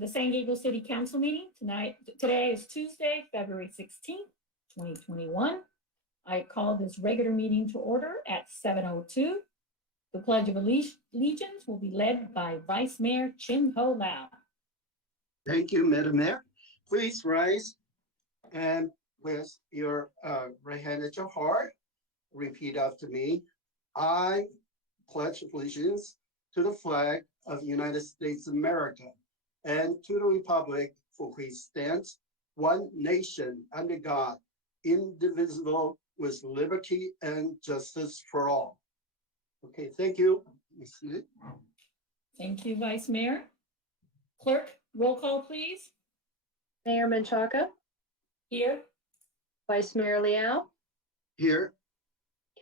the San Gabriel City Council meeting today is Tuesday, February 16th, 2021. I call this regular meeting to order at 7:02. The Pledge of Allegiance will be led by Vice Mayor Chin Ho Lau. Thank you, Madam Mayor. Please rise and with your right hand at your heart, repeat after me. I pledge allegiance to the flag of the United States of America and to the republic for which stands one nation under God, indivisible, with liberty and justice for all. Okay, thank you. Thank you, Vice Mayor. Clerk, roll call, please. Mayor Menchaca. Here. Vice Mayor Liao. Here.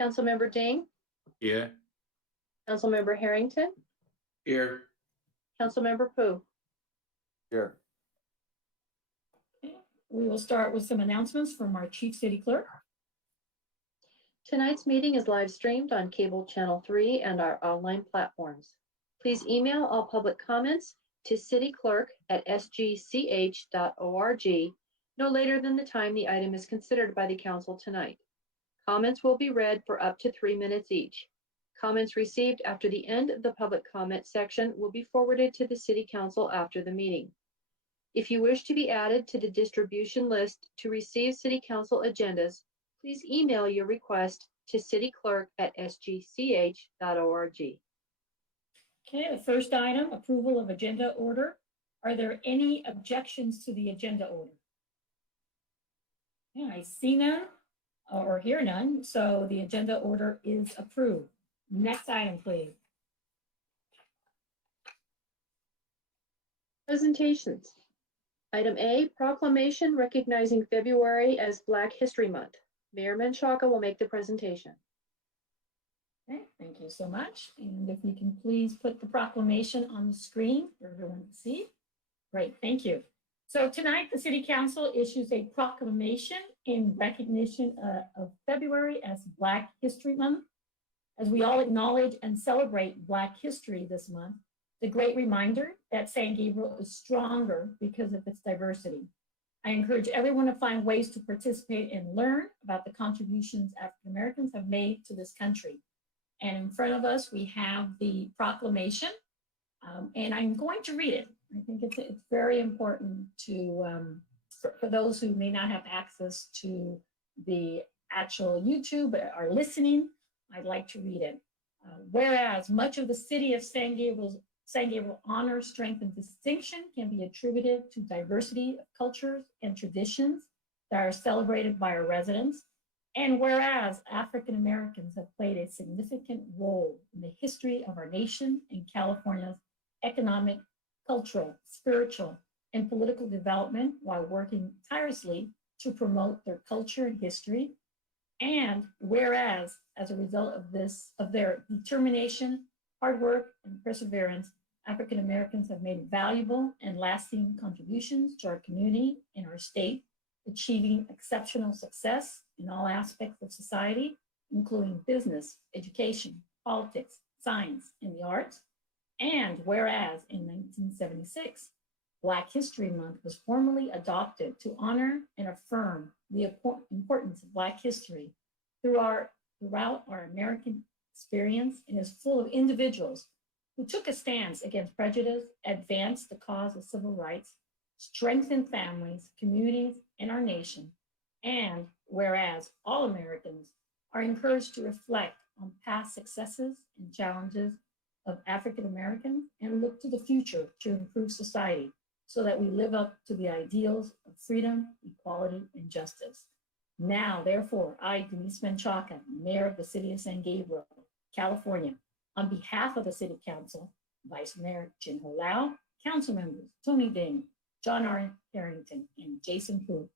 Councilmember Ding. Here. Councilmember Harrington. Here. Councilmember Pu. Here. Okay. We will start with some announcements from our Chief City Clerk. Tonight's meeting is live streamed on Cable Channel 3 and our online platforms. Please email all public comments to cityclerk@sgch.org no later than the time the item is considered by the council tonight. Comments will be read for up to 3 minutes each. Comments received after the end of the public comment section will be forwarded to the City Council after the meeting. If you wish to be added to the distribution list to receive City Council agendas, please email your request to cityclerk@sgch.org. Okay, the first item, approval of agenda order. Are there any objections to the agenda order? Yeah, I see none or hear none, so the agenda order is approved. Next item, please. Presentations. Item A, proclamation recognizing February as Black History Month. Mayor Menchaca will make the presentation. Okay, thank you so much. And if you can please put the proclamation on the screen for everyone to see. Great, thank you. So tonight, the City Council issues a proclamation in recognition of February as Black History Month. As we all acknowledge and celebrate Black history this month, the great reminder that San Gabriel is stronger because of its diversity. I encourage everyone to find ways to participate and learn about the contributions African Americans have made to this country. And in front of us, we have the proclamation, and I'm going to read it. I think it's very important to, for those who may not have access to the actual YouTube but are listening, I'd like to read it. Whereas much of the city of San Gabriel honor, strength, and distinction can be attributed to diversity of cultures and traditions that are celebrated by our residents. And whereas African Americans have played a significant role in the history of our nation and California's economic, cultural, spiritual, and political development while working tirelessly to promote their culture and history. And whereas, as a result of their determination, hard work, and perseverance, African Americans have made valuable and lasting contributions to our community and our state, achieving exceptional success in all aspects of society, including business, education, politics, science, and the arts. And whereas in 1976, Black History Month was formally adopted to honor and affirm the importance of Black history throughout our American experience, and is full of individuals who took a stance against prejudice, advanced the cause of civil rights, strengthened families, communities, and our nation. And whereas all Americans are encouraged to reflect on past successes and challenges of African Americans and look to the future to improve society so that we live up to the ideals of freedom, equality, and justice. Now, therefore, I, Denise Menchaca, Mayor of the City of San Gabriel, California, on behalf of the City Council, Vice Mayor Chin Ho Lau, Council members Tony Ding, John R. Harrington, and Jason Pu,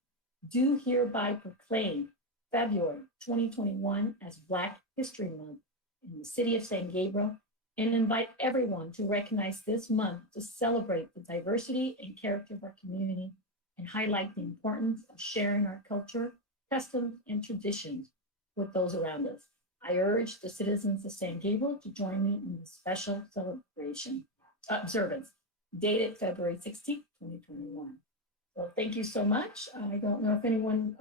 do hereby proclaim February 2021 as Black History Month in the City of San Gabriel, and invite everyone to recognize this month to celebrate the diversity and character of our community and highlight the importance of sharing our culture, customs, and traditions with those around us. I urge the citizens of San Gabriel to join me in this special celebration, observance. dated February 16th, 2021. So thank you so much. I don't know if anyone,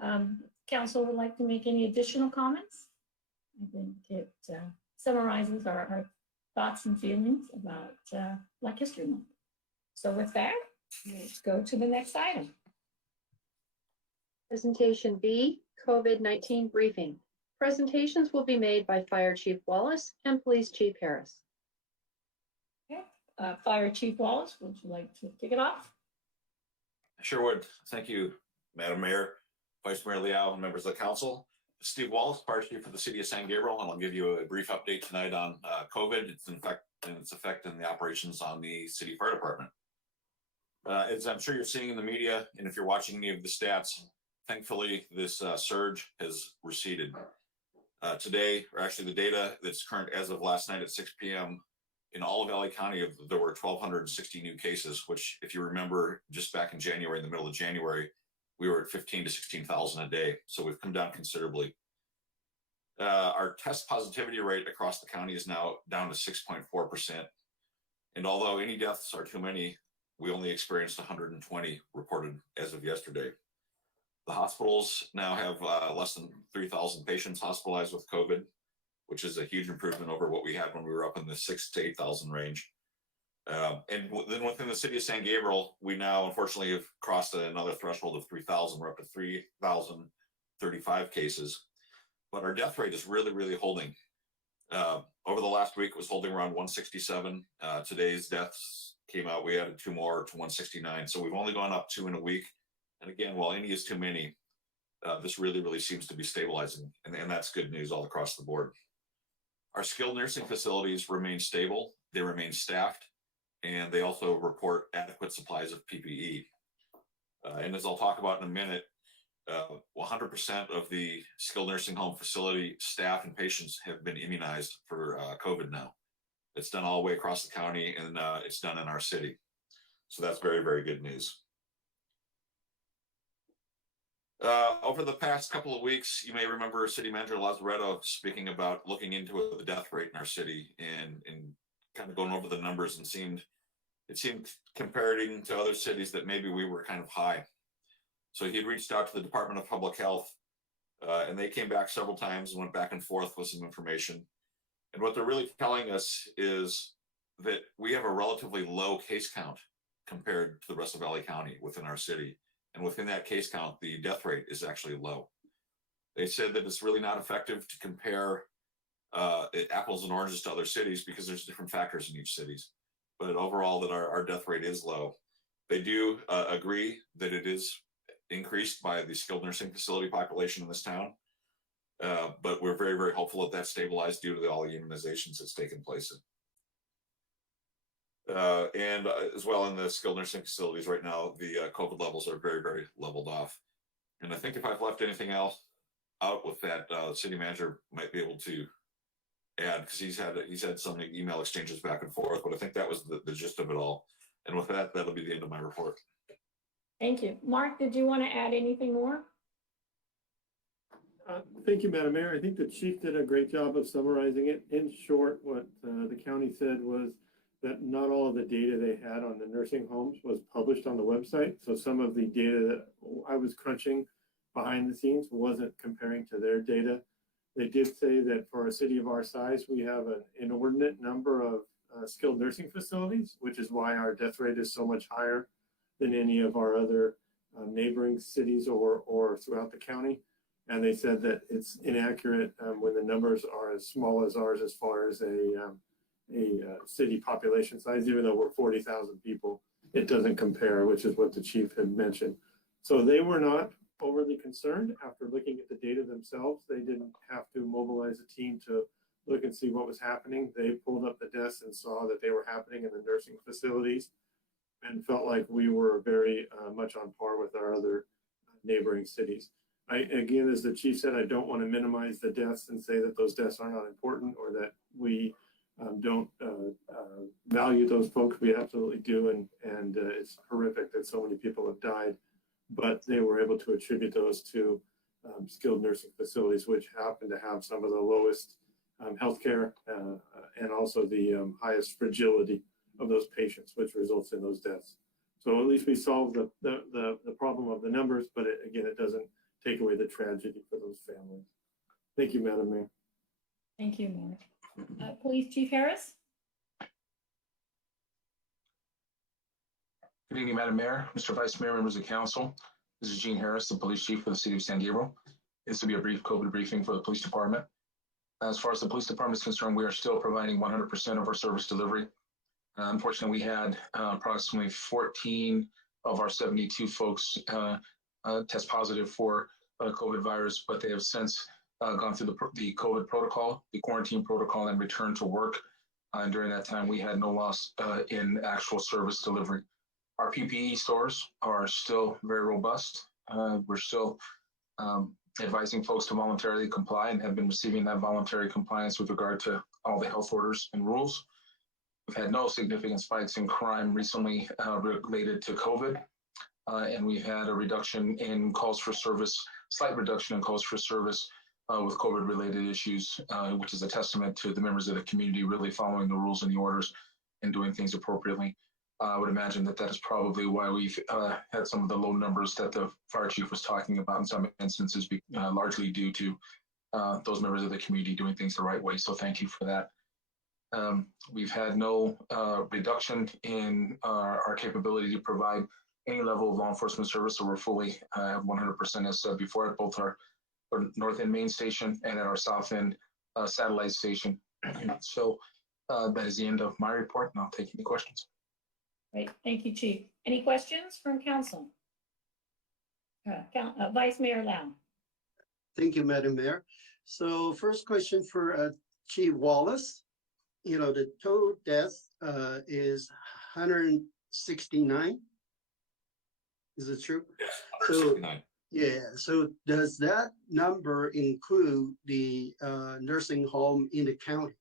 council would like to make any additional comments. I think it summarizes our thoughts and feelings about Black History Month. So with that, let's go to the next item. Presentation B, COVID-19 briefing. Presentations will be made by Fire Chief Wallace and Police Chief Harris. Okay. Fire Chief Wallace, would you like to kick it off? Sure would. Thank you, Madam Mayor, Vice Mayor Liao, and members of the council. Steve Wallace, Fire Chief for the City of San Gabriel, and I'll give you a brief update tonight on COVID, its effect and the operations on the City Fire Department. As I'm sure you're seeing in the media, and if you're watching any of the stats, thankfully this surge has receded. Today, or actually the data that's current as of last night at 6 p.m., in all of LA County, there were 1,260 new cases, which, if you remember, just back in January, in the middle of January, we were at 15 to 16,000 a day. So we've come down considerably. Our test positivity rate across the county is now down to 6.4%. And although any deaths are too many, we only experienced 120 reported as of yesterday. The hospitals now have less than 3,000 patients hospitalized with COVID, which is a huge improvement over what we had when we were up in the 6,000 to 8,000 range. And then within the City of San Gabriel, we now unfortunately have crossed another threshold of 3,000. We're up to 3,035 cases, but our death rate is really, really holding. Over the last week, it was holding around 167. Today's deaths came out, we added 2 more to 169. So we've only gone up 2 in a week. And again, while any is too many, this really, really seems to be stabilizing. And that's good news all across the board. Our skilled nursing facilities remain stable, they remain staffed, and they also report adequate supplies of PPE. And as I'll talk about in a minute, 100% of the skilled nursing home facility staff and patients have been immunized for COVID now. It's done all the way across the county, and it's done in our city. So that's very, very good news. Over the past couple of weeks, you may remember City Manager Lazaretto speaking about looking into the death rate in our city and kind of going over the numbers, and it seemed comparing to other cities that maybe we were kind of high. So he had reached out to the Department of Public Health, and they came back several times and went back and forth with some information. And what they're really telling us is that we have a relatively low case count compared to the rest of LA County within our city. And within that case count, the death rate is actually low. They said that it's really not effective to compare apples and oranges to other cities because there's different factors in each cities. But overall, that our death rate is low. They do agree that it is increased by the skilled nursing facility population in this town. But we're very, very hopeful that stabilized due to all the immunizations that's taken place. And as well in the skilled nursing facilities right now, the COVID levels are very, very leveled off. And I think if I've left anything else out with that, city manager might be able to add, because he's had some email exchanges back and forth, but I think that was the gist of it all. And with that, that'll be the end of my report. Thank you. Mark, did you want to add anything more? Thank you, Madam Mayor. I think the chief did a great job of summarizing it. In short, what the county said was that not all of the data they had on the nursing homes was published on the website. So some of the data that I was crunching behind the scenes wasn't comparing to their data. They did say that for a city of our size, we have an inordinate number of skilled nursing facilities, which is why our death rate is so much higher than any of our other neighboring cities or throughout the county. And they said that it's inaccurate when the numbers are as small as ours as far as a city population size. Even though we're 40,000 people, it doesn't compare, which is what the chief had mentioned. So they were not overly concerned after looking at the data themselves. They didn't have to mobilize a team to look and see what was happening. They pulled up the desks and saw that they were happening in the nursing facilities and felt like we were very much on par with our other neighboring cities. Again, as the chief said, I don't want to minimize the deaths and say that those deaths are not important or that we don't value those folks. We absolutely do, and it's horrific that so many people have died. But they were able to attribute those to skilled nursing facilities, which happen to have some of the lowest healthcare and also the highest fragility of those patients, which results in those deaths. So at least we solved the problem of the numbers, but again, it doesn't take away the tragedy for those families. Thank you, Madam Mayor. Thank you, Mark. Police Chief Harris? Good evening, Madam Mayor, Mr. Vice Mayor, members of council. This is Gene Harris, the police chief for the city of San Gabriel. This will be a brief COVID briefing for the police department. As far as the police department is concerned, we are still providing 100% of our service delivery. Unfortunately, we had approximately 14 of our 72 folks test positive for COVID virus, but they have since gone through the COVID protocol, the quarantine protocol, and returned to work. And during that time, we had no loss in actual service delivery. Our PPE stores are still very robust. We're still advising folks to voluntarily comply and have been receiving that voluntary compliance with regard to all the health orders and rules. We've had no significant spikes in crime recently related to COVID. And we've had a reduction in calls for service, slight reduction in calls for service with COVID related issues, which is a testament to the members of the community really following the rules and the orders and doing things appropriately. I would imagine that is probably why we've had some of the low numbers that the fire chief was talking about in some instances, largely due to those members of the community doing things the right way. So thank you for that. We've had no reduction in our capability to provide any level of law enforcement service. So we're fully 100%, as said before, at both our north end main station and at our south end satellite station. So that is the end of my report, and I'll take any questions. Great, thank you, Chief. Any questions from council? Vice Mayor Lau. Thank you, Madam Mayor. So first question for Chief Wallace. You know, the total death is 169. Is it true? Yes, So 169. yeah, so does that number include the nursing home in the county?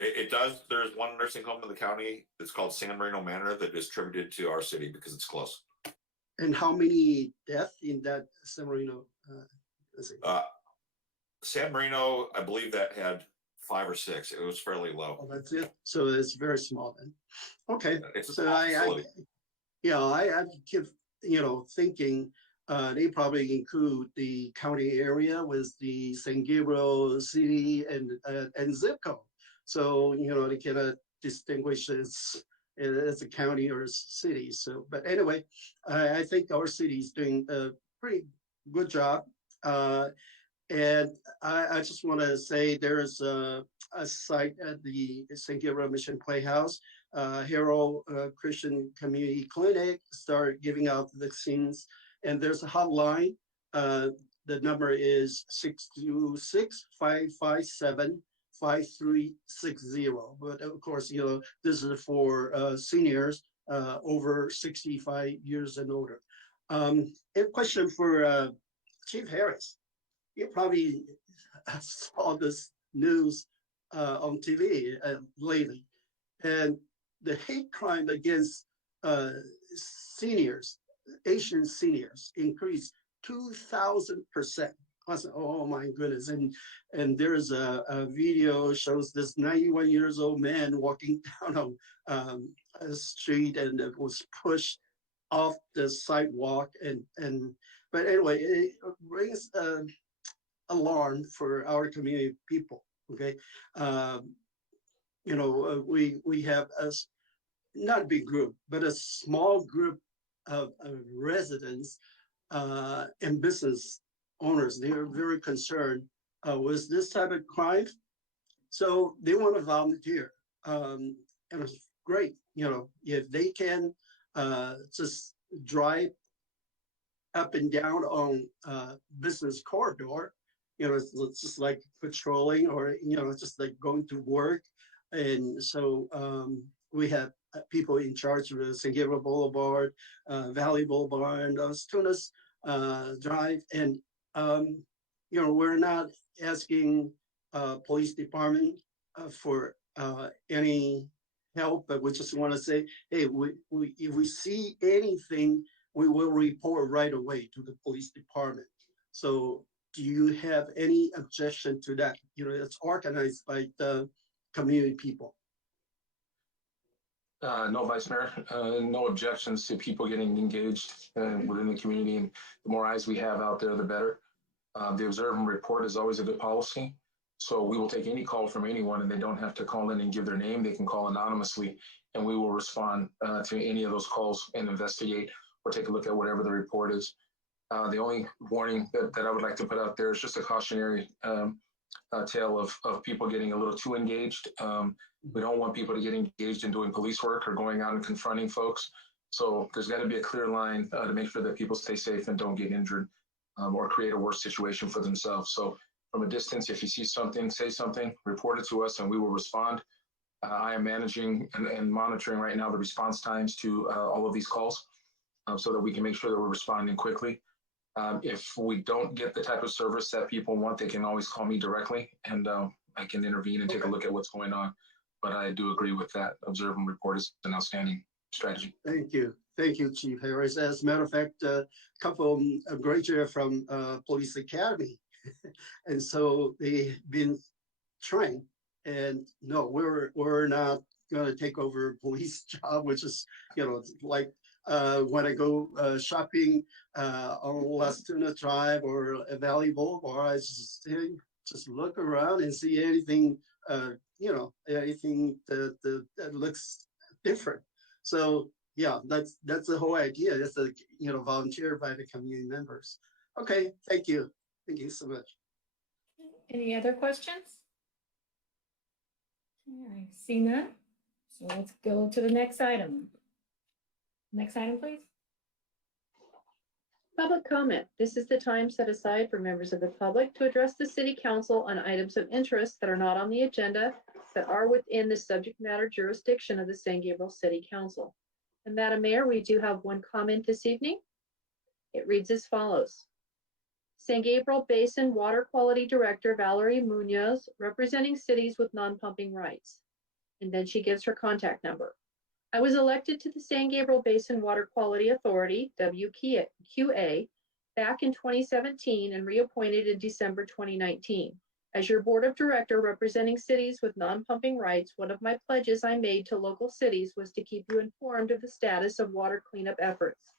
It does. There's one nursing home in the county. It's called San Marino Manor that is distributed to our city because it's close. And how many deaths in that San Marino? San Marino, I believe that had 5 or 6. It was fairly low. Oh, that's it. So it's very small then. Okay. It's a So small facility. I keep thinking they probably include the county area with the San Gabriel city and zip code. So they cannot distinguish as a county or a city. So, but anyway, I think our city is doing a pretty good job. And I just want to say there is a site at the San Gabriel Mission Playhouse. Herald Christian Community Clinic started giving out vaccines, and there's a hotline. The number is 626-557-5360. But of course, this is for seniors over 65 years and older. A question for Chief Harris. You probably saw this news on TV lately, and the hate crime against seniors, Asian seniors, increased 2,000%. I said, oh my goodness. And there's a video shows this 91 years old man walking down on a street and it was pushed off the sidewalk. But anyway, it brings alarm for our community people. Okay. We have not a big group, but a small group of residents and business owners. They are very concerned with this type of crime. So they want to volunteer. And it's great, if they can just drive up and down on business corridor, it's just like patrolling or, just like going to work. And so we have people in charge of the San Gabriel Boulevard, Valley Boulevard, and Tunis Drive. And, we're not asking police department for any help, but we just want to say, hey, if we see anything, we will report right away to the police department. So do you have any objection to that? It's organized by the community people. No, Vice Mayor, no objections to people getting engaged within the community. And the more eyes we have out there, the better. The observe and report is always a good policy. So we will take any call from anyone and they don't have to call in and give their name. They can call anonymously and we will respond to any of those calls and investigate or take a look at whatever the report is. The only warning that I would like to put out there is just a cautionary tale of people getting a little too engaged. We don't want people to get engaged in doing police work or going out and confronting folks. So there's got to be a clear line to make sure that people stay safe and don't get injured or create a worse situation for themselves. So from a distance, if you see something, say something, report it to us and we will respond. I am managing and monitoring right now the response times to all of these calls so that we can make sure that we're responding quickly. If we don't get the type of service that people want, they can always call me directly and I can intervene and take a look at what's going on. But I do agree with that. Observe and report is an outstanding strategy. Thank you. Thank you, Chief Harris. As a matter of fact, a couple of graduates from Police Academy. And so they've been trained. And no, we're not going to take over a police job, which is, like when I go shopping on Las Tuna Drive or Valley Boulevard, I just look around and see anything, anything that looks different. So yeah, that's the whole idea. It's volunteer by the community members. Okay, thank you. Thank you so much. Any other questions? I see none. So let's go to the next item. Next item, please. Public comment. This is the time set aside for members of the public to address the City Council on items of interest that are not on the agenda that are within the subject matter jurisdiction of the San Gabriel City Council. And Madam Mayor, we do have one comment this evening. It reads as follows. San Gabriel Basin Water Quality Director Valerie Munoz, representing cities with non-pumping rights. And then she gives her contact number. I was elected to the San Gabriel Basin Water Quality Authority, WQA, back in 2017 and reappointed in December 2019. As your board of director representing cities with non-pumping rights, one of my pledges I made to local cities was to keep you informed of the status of water cleanup efforts.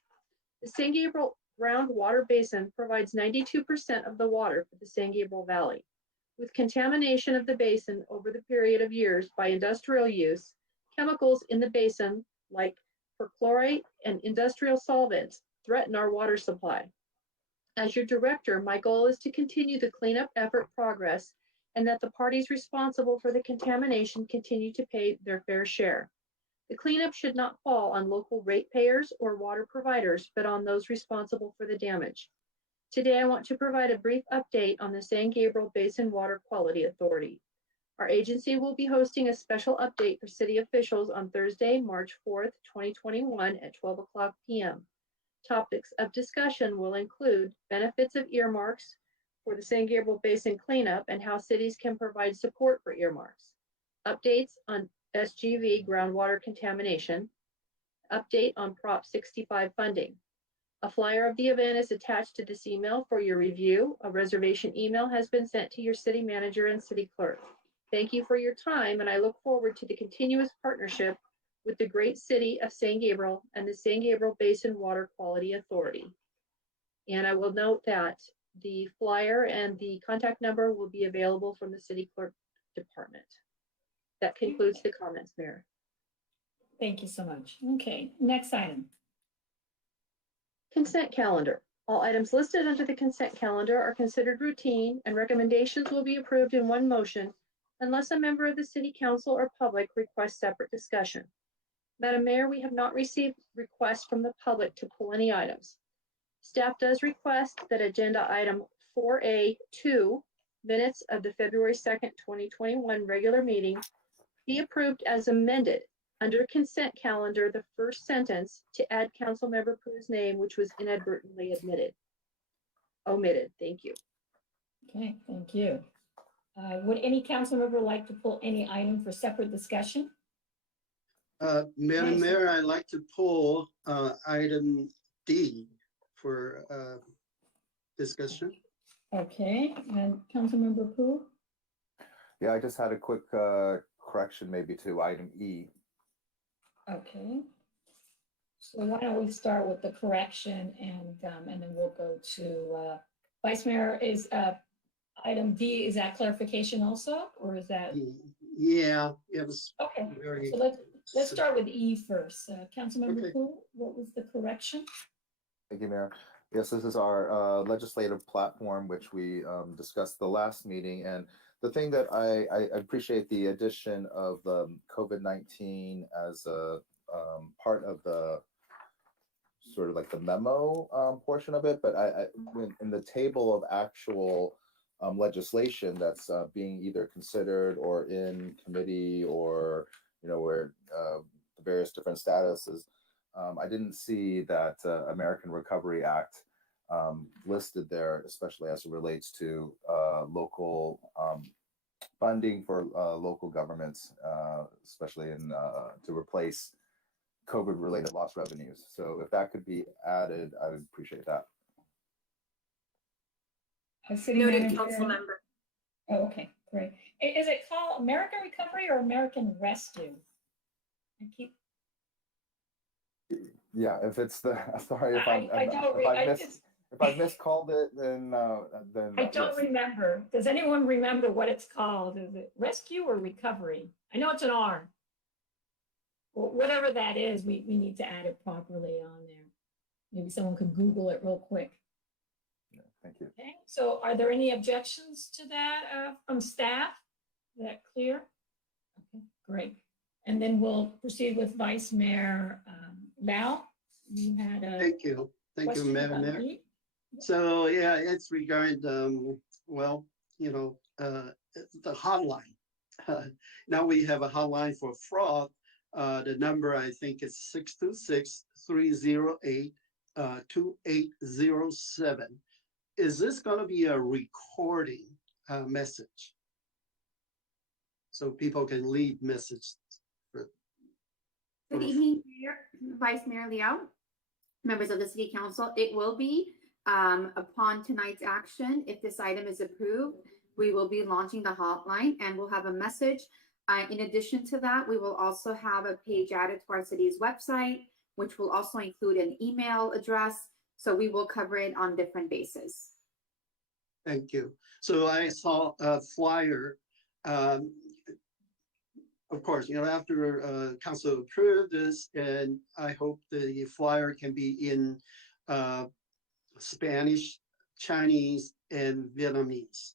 The San Gabriel groundwater basin provides 92% of the water for the San Gabriel Valley. With contamination of the basin over the period of years by industrial use, chemicals in the basin like perchlorate and industrial solvents threaten our water supply. As your director, my goal is to continue the cleanup effort progress and that the parties responsible for the contamination continue to pay their fair share. The cleanup should not fall on local ratepayers or water providers, but on those responsible for the damage. Today, I want to provide a brief update on the San Gabriel Basin Water Quality Authority. Our agency will be hosting a special update for city officials on Thursday, March 4th, 2021 at 12:00 p.m. Topics of discussion will include benefits of earmarks for the San Gabriel Basin cleanup and how cities can provide support for earmarks, updates on SGV groundwater contamination, update on Prop 65 funding. A flyer of the event is attached to this email for your review. A reservation email has been sent to your city manager and city clerk. Thank you for your time, and I look forward to the continuous partnership with the great city of San Gabriel and the San Gabriel Basin Water Quality Authority. And I will note that the flyer and the contact number will be available from the city clerk department. That concludes the comments, Mayor. Thank you so much. Okay, next item. Consent calendar. All items listed under the consent calendar are considered routine and recommendations will be approved in one motion unless a member of the City Council or public requests separate discussion. Madam Mayor, we have not received requests from the public to pull any items. Staff does request that agenda item 4A2, minutes of the February 2nd, 2021 regular meeting, be approved as amended under consent calendar, the first sentence to add Councilmember Poo's name, which was inadvertently omitted. Thank you. Okay, thank you. Would any council member like to pull any item for separate discussion? Madam Yes. Mayor, I'd like to pull item D for discussion. Okay, and Councilmember Poo? Yeah, I just had a quick correction maybe to item E. Okay. So why don't we start with the correction and then we'll go to, Vice Mayor, is, item D, is that clarification also, or is that? Yeah, it was Okay, very. so let's start with E first. Councilmember Okay. Pu, what was the correction? Thank you, Mayor. Yes, this is our legislative platform, which we discussed the last meeting. And the thing that I appreciate the addition of COVID-19 as a part of the sort of like the memo portion of it. But in the table of actual legislation that's being either considered or in committee or, where the various different statuses, I didn't see that American Recovery Act listed there, especially as it relates to local funding for local governments, especially in to replace COVID-related lost revenues. So if that could be added, I would appreciate that. City Noted, Manager. council member. Oh, okay, great. Is it called American Recovery or American Rescue? I keep. Yeah, if it's the sorry if I've miscalled it, then I don't remember. Does anyone remember what it's called? Is it rescue or recovery? I know it's an R. Well, whatever that is, we need to add it properly on there. Maybe someone could Google it real quick. Yeah, thank you. Okay, so are there any objections to that from staff? Is that clear? Okay, great. And then we'll proceed with Vice Mayor Lau. You had a Thank you, question Madam about Mayor. E? So yeah, it's regarding well, the hotline. Now we have a hotline for fraud. The number I think is 626-308-2807. Is this going to be a recording message? So people can leave messages. Good evening, Mayor, Vice Mayor Liao, members of the City Council. It will be upon tonight's action. If this item is approved, we will be launching the hotline and we'll have a message. In addition to that, we will also have a page added to our city's website, which will also include an email address. So we will cover it on different bases. Thank you. So I saw a flyer. Of course, after council approved this, and I hope the flyer can be in Spanish, Chinese, and Vietnamese.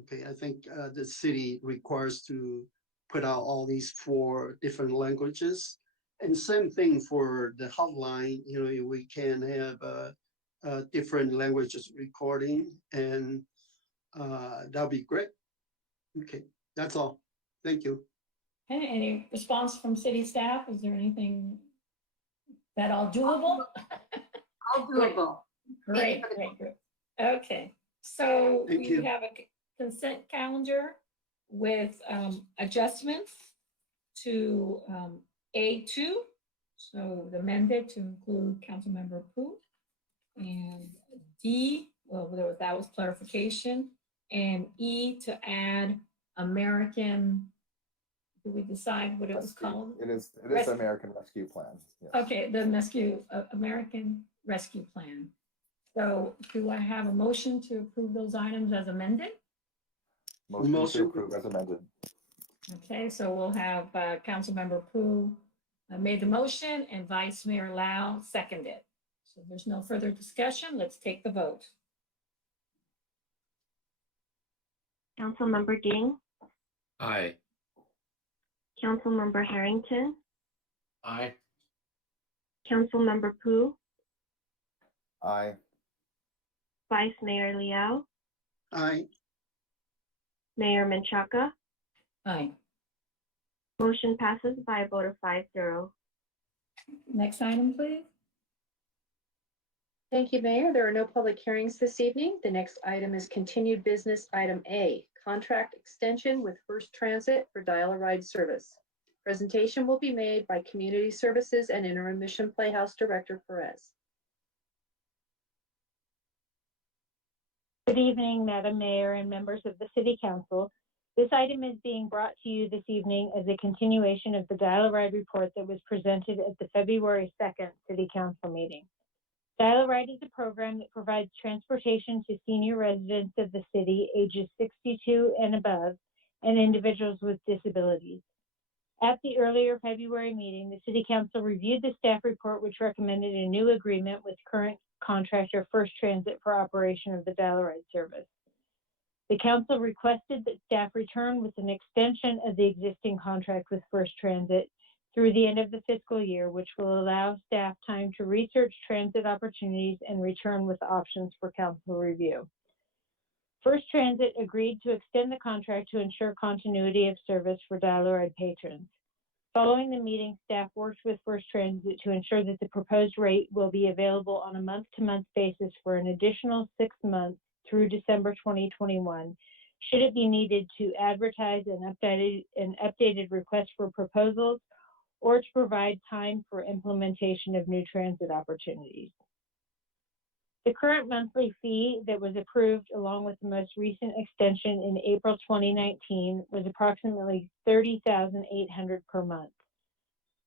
Okay, I think the city requires to put out all these 4 different languages. And same thing for the hotline, we can have different languages recording, and that'll be great. Okay, that's all. Thank you. Okay, any response from city staff? Is there anything that all doable? All doable. Great, great, great. Okay, so Thank we you. have a consent calendar with adjustments to A2, so amended to include Councilmember Pu, and D, well, that was clarification, and E to add American. Did we decide what it was called? It is Rescue. American Rescue Plan. Yes. Okay, the American Rescue Plan. So do I have a motion to approve those items as amended? Motion to approve as amended. Okay, so we'll have Councilmember Pu made the motion and Vice Mayor Lau seconded. So there's no further discussion. Let's take the vote. Councilmember Ding, Aye. Councilmember Harrington, Aye. Councilmember Pu, Aye. Vice Mayor Liao, Aye. Mayor Menchaca. Aye. Motion passes by a vote of 5-0. Next item, please. Thank you, Mayor. There are no public hearings this evening. The next item is continued business item A, contract extension with First Transit for dial-a-ride service. Presentation will be made by Community Services and Interim Mission Playhouse Director Perez. Good evening, Madam Mayor and members of the City Council. This item is being brought to you this evening as a continuation of the Dial-A-Ride report that was presented at the February 2nd City Council meeting. Dial-A-Ride is a program that provides transportation to senior residents of the city ages 62 and above and individuals with disabilities. At the earlier February meeting, the City Council reviewed the staff report, which recommended a new agreement with current contractor First Transit for operation of the Dial-A-Ride service. The council requested that staff return with an extension of the existing contract with First Transit through the end of the fiscal year, which will allow staff time to research transit opportunities and return with options for council review. First Transit agreed to extend the contract to ensure continuity of service for Dial-A-Ride patrons. Following the meeting, staff worked with First Transit to ensure that the proposed rate will be available on a month-to-month basis for an additional 6 months through December 2021, should it be needed to advertise an updated request for proposals or to provide time for implementation of new transit opportunities. The current monthly fee that was approved along with the most recent extension in April 2019 was approximately $30,800 per month.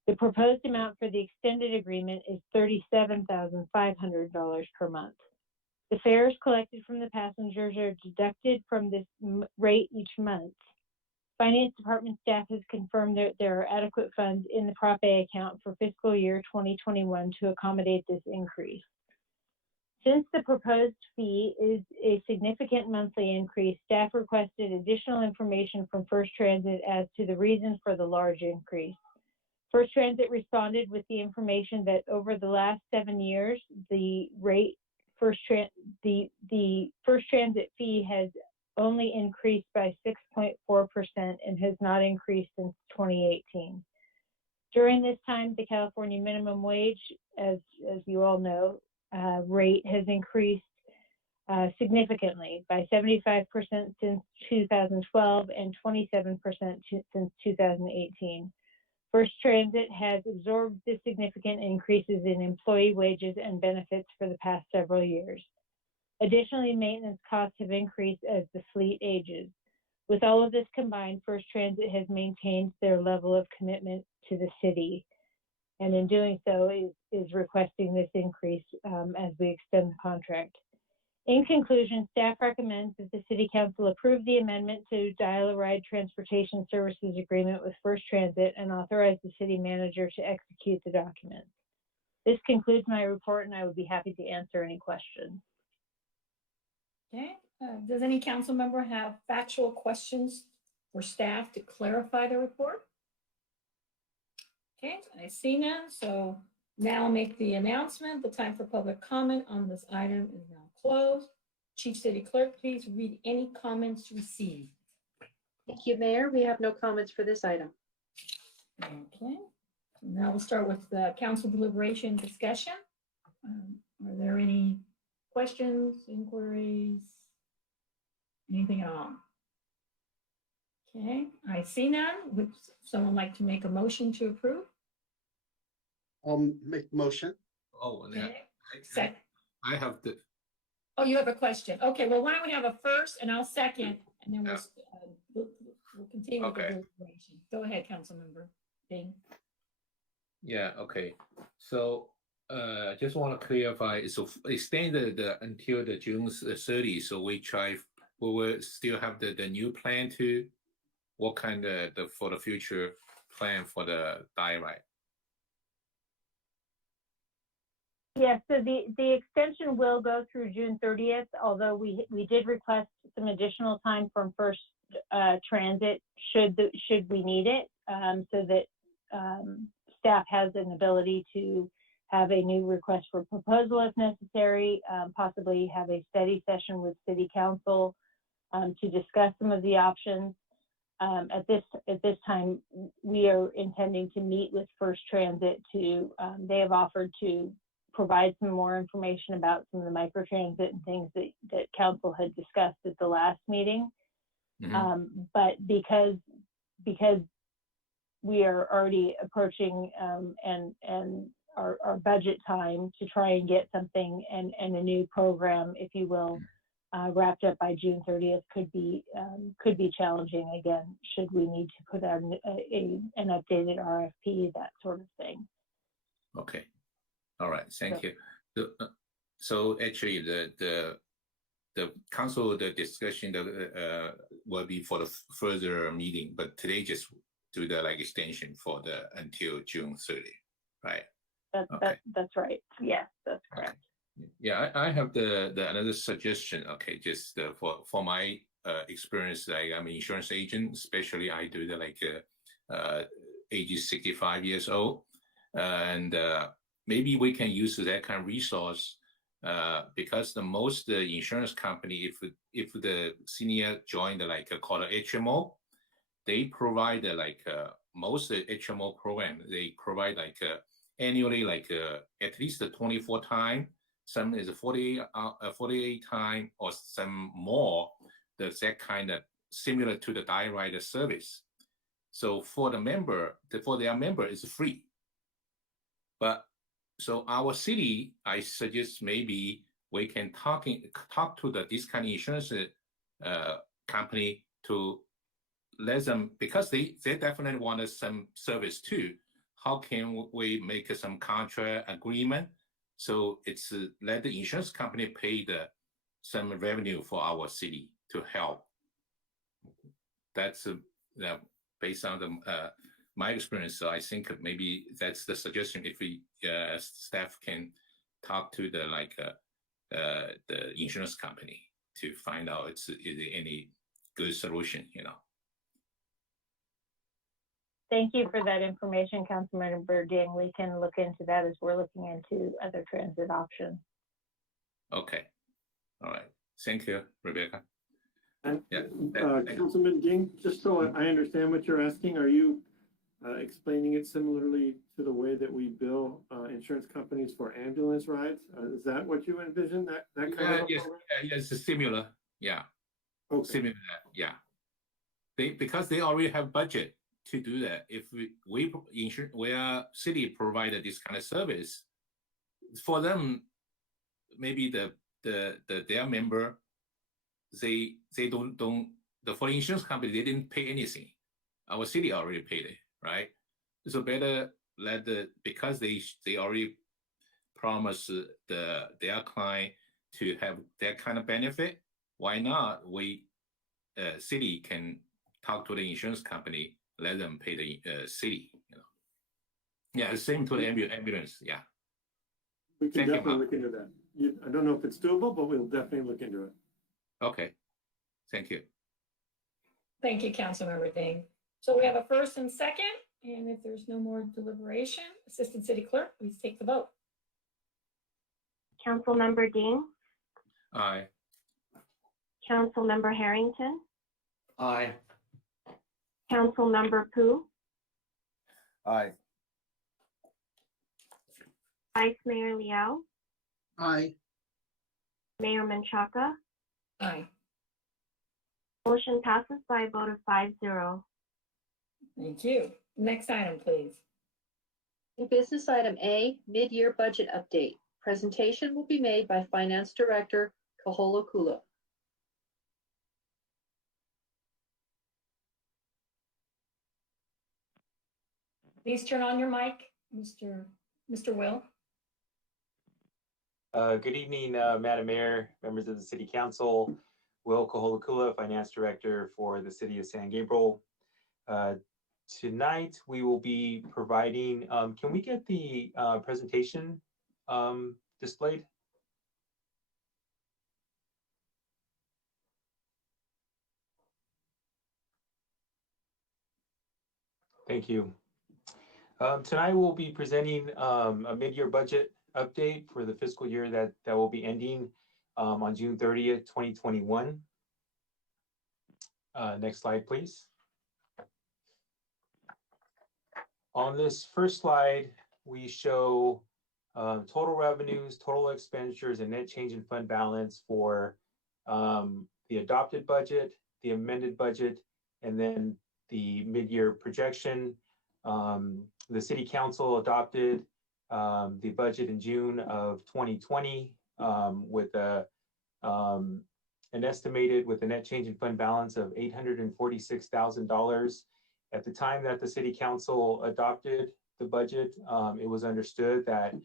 The proposed amount for the extended agreement is $37,500 per month. The fares collected from the passengers are deducted from this rate each month. Finance Department staff has confirmed that there are adequate funds in the Prop A account for fiscal year 2021 to accommodate this increase. Since the proposed fee is a significant monthly increase, staff requested additional information from First Transit as to the reason for the large increase. First Transit responded with the information that over the last 7 years, the First Transit fee has only increased by 6.4% and has not increased since 2018. During this time, the California minimum wage, as you all know, rate has increased significantly by 75% since 2012 and 27% since 2018. First Transit has absorbed the significant increases in employee wages and benefits for the past several years. Additionally, maintenance costs have increased as the fleet ages. With all of this combined, First Transit has maintained their level of commitment to the city, and in doing so is requesting this increase as we extend the contract. In conclusion, staff recommends that the City Council approve the amendment to Dial-A-Ride Transportation Services Agreement with First Transit and authorize the city manager to execute the document. This concludes my report, and I would be happy to answer any questions. Okay, does any council member have factual questions for staff to clarify the report? Okay, I see none, so now I'll make the announcement. The time for public comment on this item is now closed. Chief City Clerk, please read any comments received. Thank you, Mayor. We have no comments for this item. Okay, so now we'll start with the council deliberation discussion. Are there any questions, inquiries, anything at all? Okay, I see none. Would someone like to make a motion to approve? I'll make the motion. Oh, and Okay. Second. I have the, Oh, you have a question. Okay, well, why don't we have a first and I'll second, and then we'll continue with the Okay. deliberation. Go ahead, Councilmember Bing. yeah, okay. So, I just want to clarify, so extended until the June 30, so we will still have the new plan to, what kind of, for the future plan for the Dial-A-Ride? Yes, so the extension will go through June 30th, although we did request some additional time from First Transit should we need it, so that staff has an ability to have a new request for proposal if necessary, possibly have a study session with City Council to discuss some of the options. At this time, we are intending to meet with First Transit to, they have offered to provide some more information about some of the microtransit and things that council had discussed at the last meeting. Mm-hmm. But because we are already approaching and our budget time to try and get something and a new program, if you will, wrapped up by June 30th could be challenging again, should we need to put out an updated RFP, that sort of thing. Okay. All right. Thank you. So actually, the council, the discussion will be for the further meeting, but today just do the extension for until June 30, right? That's right. Yes, that's correct. Okay. Yeah, I have the another suggestion. Okay, just for my experience, I'm an insurance agent. Especially, I do the ages 65 years old, and maybe we can use that kind of resource. Because the most insurance company, if the senior join called HMO, they provide most HMO program. They provide annually at least 24 time. Some is 48 time, or some more. That's that kind of similar to the die rider service. So for their member, it's free. But so our city, I suggest maybe we can talk to this kind of insurance company to let them, because they definitely want some service too. How can we make some contract agreement so it's let the insurance company pay some revenue for our city to help? That's based on my experience. So I think maybe that's the suggestion. If we staff can talk to the insurance company to find out is any good solution, Thank you for that information, Councilmember Ding. We can look into that as we're looking into other transit options. Okay. All right. Thank you, Rebecca. And Yeah. Councilman Ding, just so I understand what you're asking, are you explaining it similarly to the way that we bill insurance companies for ambulance rides? Is that what you envision? That kind of yes, yes, it's similar. Yeah. Okay. Similar. Yeah. Because they already have budget to do that. If we are city provided this kind of service, for them, maybe their member, they don't for the insurance company, they didn't pay anything. Our city already paid it, right? So better because they already promised their client to have that kind of benefit. Why not we city can talk to the insurance company, let them pay the city, Yeah, the same to the ambulance. Yeah. We can definitely look into that. I don't know if it's doable, but we'll definitely look into it. Okay. Thank you. Thank you, Councilmember Ding. So we have a first and second, and if there's no more deliberation, Assistant City Clerk, please take the vote. Councilmember Dean, Aye. Councilmember Harrington, Aye. Councilmember Pu, Aye. Vice Mayor Liao, Aye. Mayor Menchaca. Aye. Motion passes by a vote of 5-0. Thank you. Next item, please. New business item A, mid-year budget update. Presentation will be made by Finance Director Kaholo Kula. Please turn on your mic, Mr. Will. Good evening, Madam Mayor, members of the City Council. Will Kaholakula, Finance Director for the City of San Gabriel. Tonight, we will be providing, can we get the presentation displayed? Thank you. Tonight, we'll be presenting a mid-year budget update for the fiscal year that will be ending on June 30th, 2021. Next slide, please. On this first slide, we show total revenues, total expenditures, and net change in fund balance for the adopted budget, the amended budget, and then the mid-year projection. The City Council adopted the budget in June of 2020 with an an estimated with a net change in fund balance of $846,000. At the time that the city council adopted the budget, it was understood that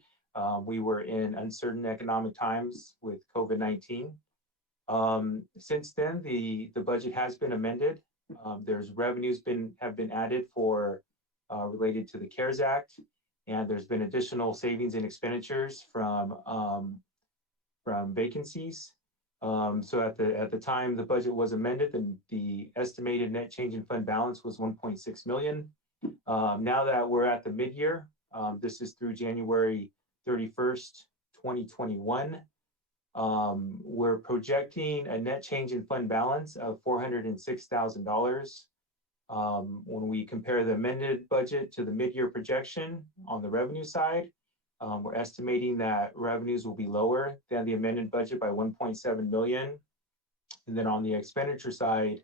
we were in uncertain economic times with COVID-19. Since then, the budget has been amended. There's revenues have been added for related to the CARES Act, and there's been additional savings and expenditures from vacancies. So at the time the budget was amended, the estimated net change in fund balance was 1.6 million. Now that we're at the mid-year, this is through January 31st, 2021. We're projecting a net change in fund balance of $406,000. When we compare the amended budget to the mid-year projection on the revenue side, we're estimating that revenues will be lower than the amended budget by 1.7 million. And then on the expenditure side,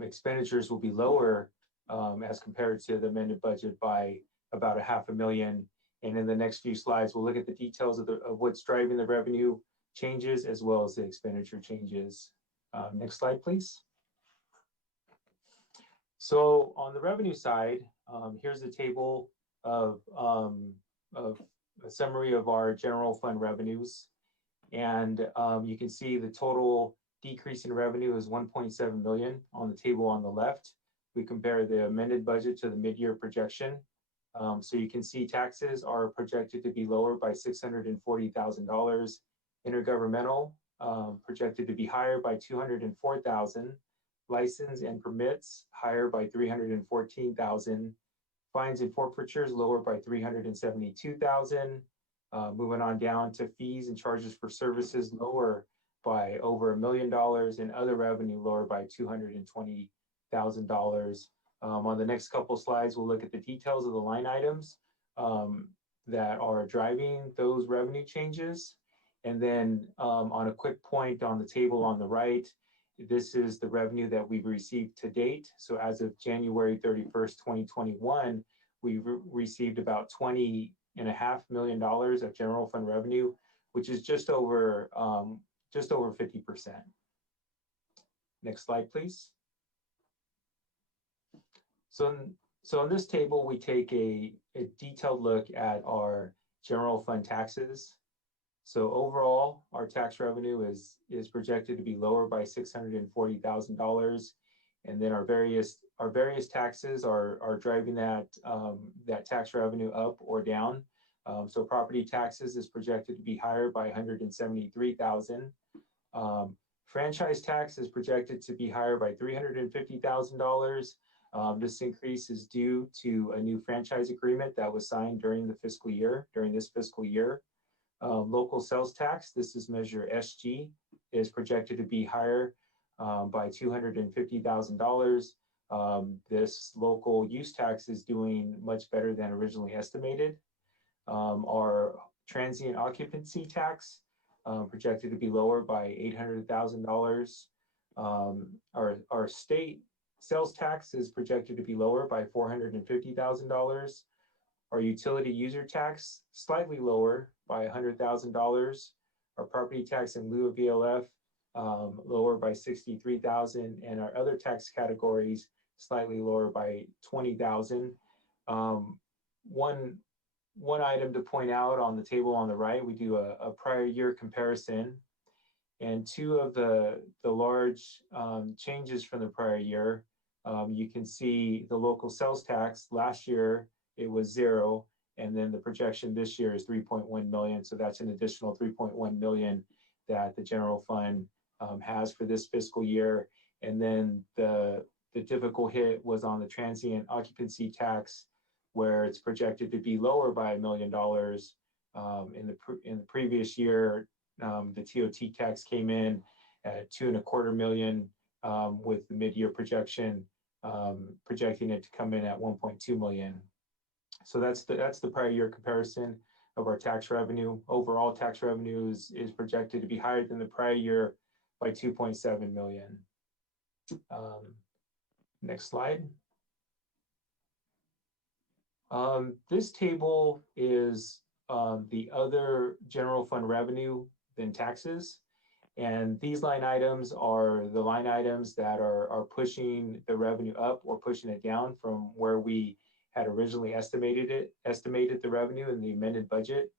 expenditures will be lower as compared to the amended budget by about $500,000. And in the next few slides, we'll look at the details of what's driving the revenue changes as well as the expenditure changes. Next slide, please. So on the revenue side, here's a table of a summary of our general fund revenues. And you can see the total decrease in revenue is 1.7 million on the table on the left. We compare the amended budget to the mid-year projection. So you can see taxes are projected to be lower by $640,000. Intergovernmental projected to be higher by $204,000. License and permits higher by $314,000. Fines and forfeitures lower by $372,000. Moving on down to fees and charges for services lower by over $1 million, and other revenue lower by $220,000. On the next couple slides, we'll look at the details of the line items that are driving those revenue changes. And then on a quick point on the table on the right, this is the revenue that we've received to date. So as of January 31st, 2021, we've received about $20.5 million of general fund revenue, which is just over 50%. Next slide, please. So on this table, we take a detailed look at our general fund taxes. So overall, our tax revenue is projected to be lower by $640,000, and then our various taxes are driving that tax revenue up or down. So property taxes is projected to be higher by $173,000. Franchise tax is projected to be higher by $350,000. This increase is due to a new franchise agreement that was signed during this fiscal year. Local sales tax, this is measure SG, is projected to be higher by $250,000. This local use tax is doing much better than originally estimated. Our transient occupancy tax projected to be lower by $800,000. Our state sales tax is projected to be lower by $450,000. Our utility user tax slightly lower by $100,000. Our property tax in lieu of VLF lower by $63,000, and our other tax categories slightly lower by $20,000. One item to point out on the table on the right, we do a prior year comparison, and two of the large changes from the prior year. You can see the local sales tax last year, it was 0, and then the projection this year is 3.1 million. So that's an additional 3.1 million that the general fund has for this fiscal year. And then the typical hit was on the transient occupancy tax, where it's projected to be lower by $1 million. In the previous year, the TOT tax came in at $2.25 million, with the mid-year projection projecting it to come in at 1.2 million. So that's the prior year comparison of our tax revenue. Overall tax revenue is projected to be higher than the prior year by 2.7 million. Next slide. This table is the other general fund revenue than taxes. And these line items are the line items that are pushing the revenue up or pushing it down from where we had originally estimated the revenue in the amended budget.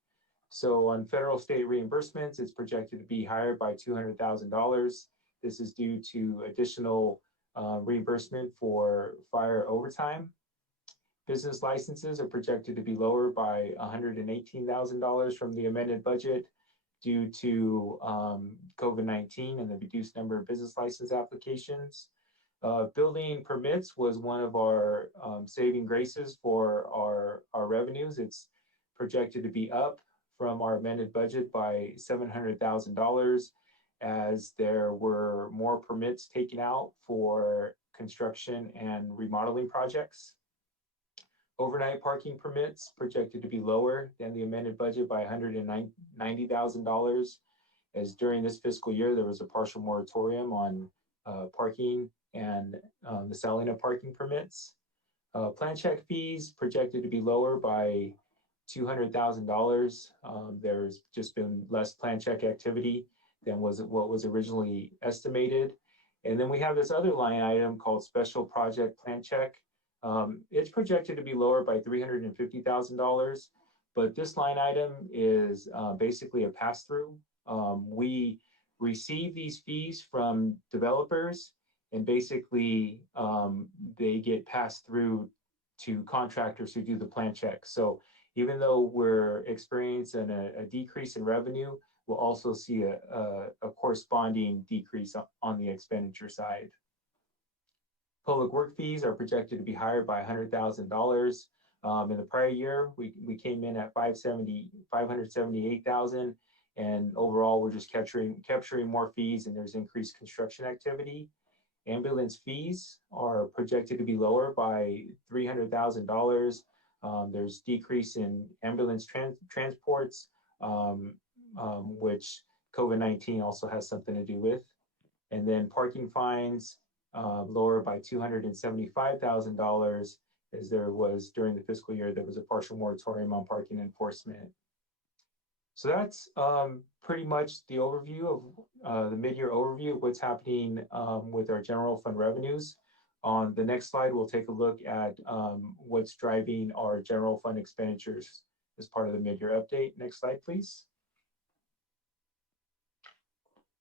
So on federal state reimbursements, it's projected to be higher by $200,000. This is due to additional reimbursement for fire overtime. Business licenses are projected to be lower by $118,000 from the amended budget due to COVID-19 and the reduced number of business license applications. Building permits was one of our saving graces for our revenues. It's projected to be up from our amended budget by $700,000 as there were more permits taken out for construction and remodeling projects. Overnight parking permits projected to be lower than the amended budget by $190,000, as during this fiscal year, there was a partial moratorium on parking and the selling of parking permits. Plan check fees projected to be lower by $200,000. There's just been less plan check activity than what was originally estimated. And then we have this other line item called special project plan check. It's projected to be lower by $350,000, but this line item is basically a pass-through. We receive these fees from developers, and basically they get passed through to contractors who do the plan check. So even though we're experiencing a decrease in revenue, we'll also see a corresponding decrease on the expenditure side. Public work fees are projected to be higher by $100,000. In the prior year, we came in at $578,000, and overall we're just capturing more fees, and there's increased construction activity. Ambulance fees are projected to be lower by $300,000. There's decrease in ambulance transports, which COVID-19 also has something to do with. And then parking fines lower by $275,000, as there was during the fiscal year, there was a partial moratorium on parking enforcement. So that's pretty much the overview of the mid-year overview of what's happening with our general fund revenues. On the next slide, we'll take a look at what's driving our general fund expenditures as part of the mid-year update. Next slide, please.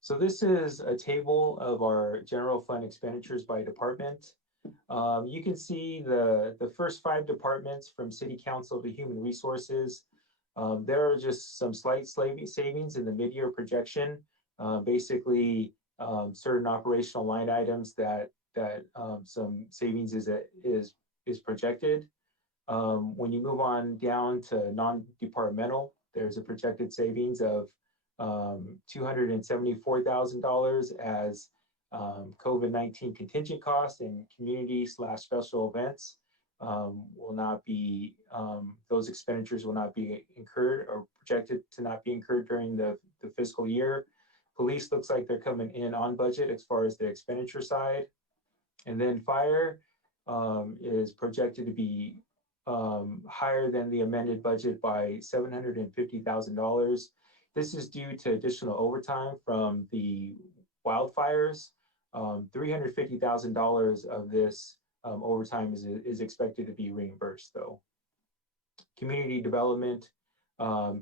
So this is a table of our general fund expenditures by department. You can see the first 5 departments from City Council to Human Resources. There are just some slight savings in the mid-year projection. Basically, certain operational line items that some savings is projected. When you move on down to non-departmental, there's a projected savings of $274,000 as COVID-19 contingent costs and community/special events will not be, those expenditures will not be incurred or projected to not be incurred during the fiscal year. Police looks like they're coming in on budget as far as the expenditure side. And then fire is projected to be higher than the amended budget by $750,000. This is due to additional overtime from the wildfires. $350,000 of this overtime is expected to be reimbursed though. Community development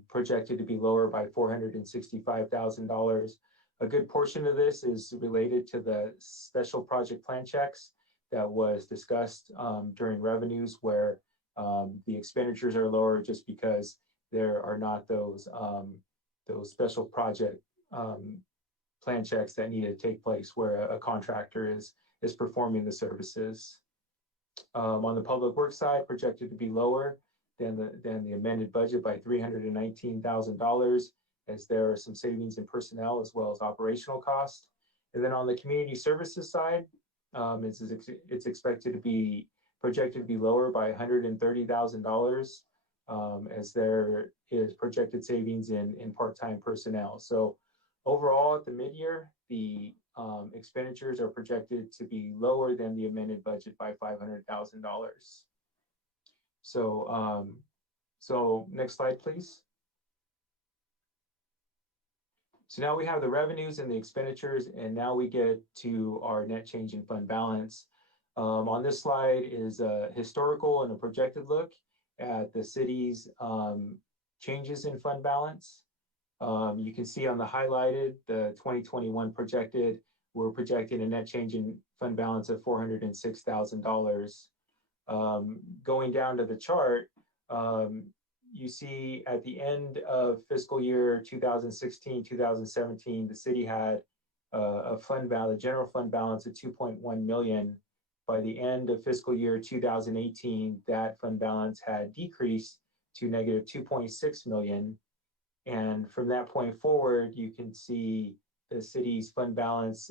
projected to be lower by $465,000. A good portion of this is related to the special project plan checks that was discussed during revenues, where the expenditures are lower just because there are not those special project plan checks that need to take place where a contractor is performing the services. On the public works side, projected to be lower than the amended budget by $319,000, as there are some savings in personnel as well as operational costs. And then on the community services side, it's expected to be projected to be lower by $130,000, as there is projected savings in part-time personnel. So overall, at the mid-year, the expenditures are projected to be lower than the amended budget by $500,000. So next slide, please. So now we have the revenues and the expenditures, and now we get to our net change in fund balance. On this slide is a historical and a projected look at the city's changes in fund balance. You can see on the highlighted, the 2021 projected, we're projecting a net change in fund balance of $406,000. Going down to the chart, you see at the end of fiscal year 2016, 2017, the city had a fund balance, general fund balance of 2.1 million. By the end of fiscal year 2018, that fund balance had decreased to negative 2.6 million. And from that point forward, you can see the city's fund balance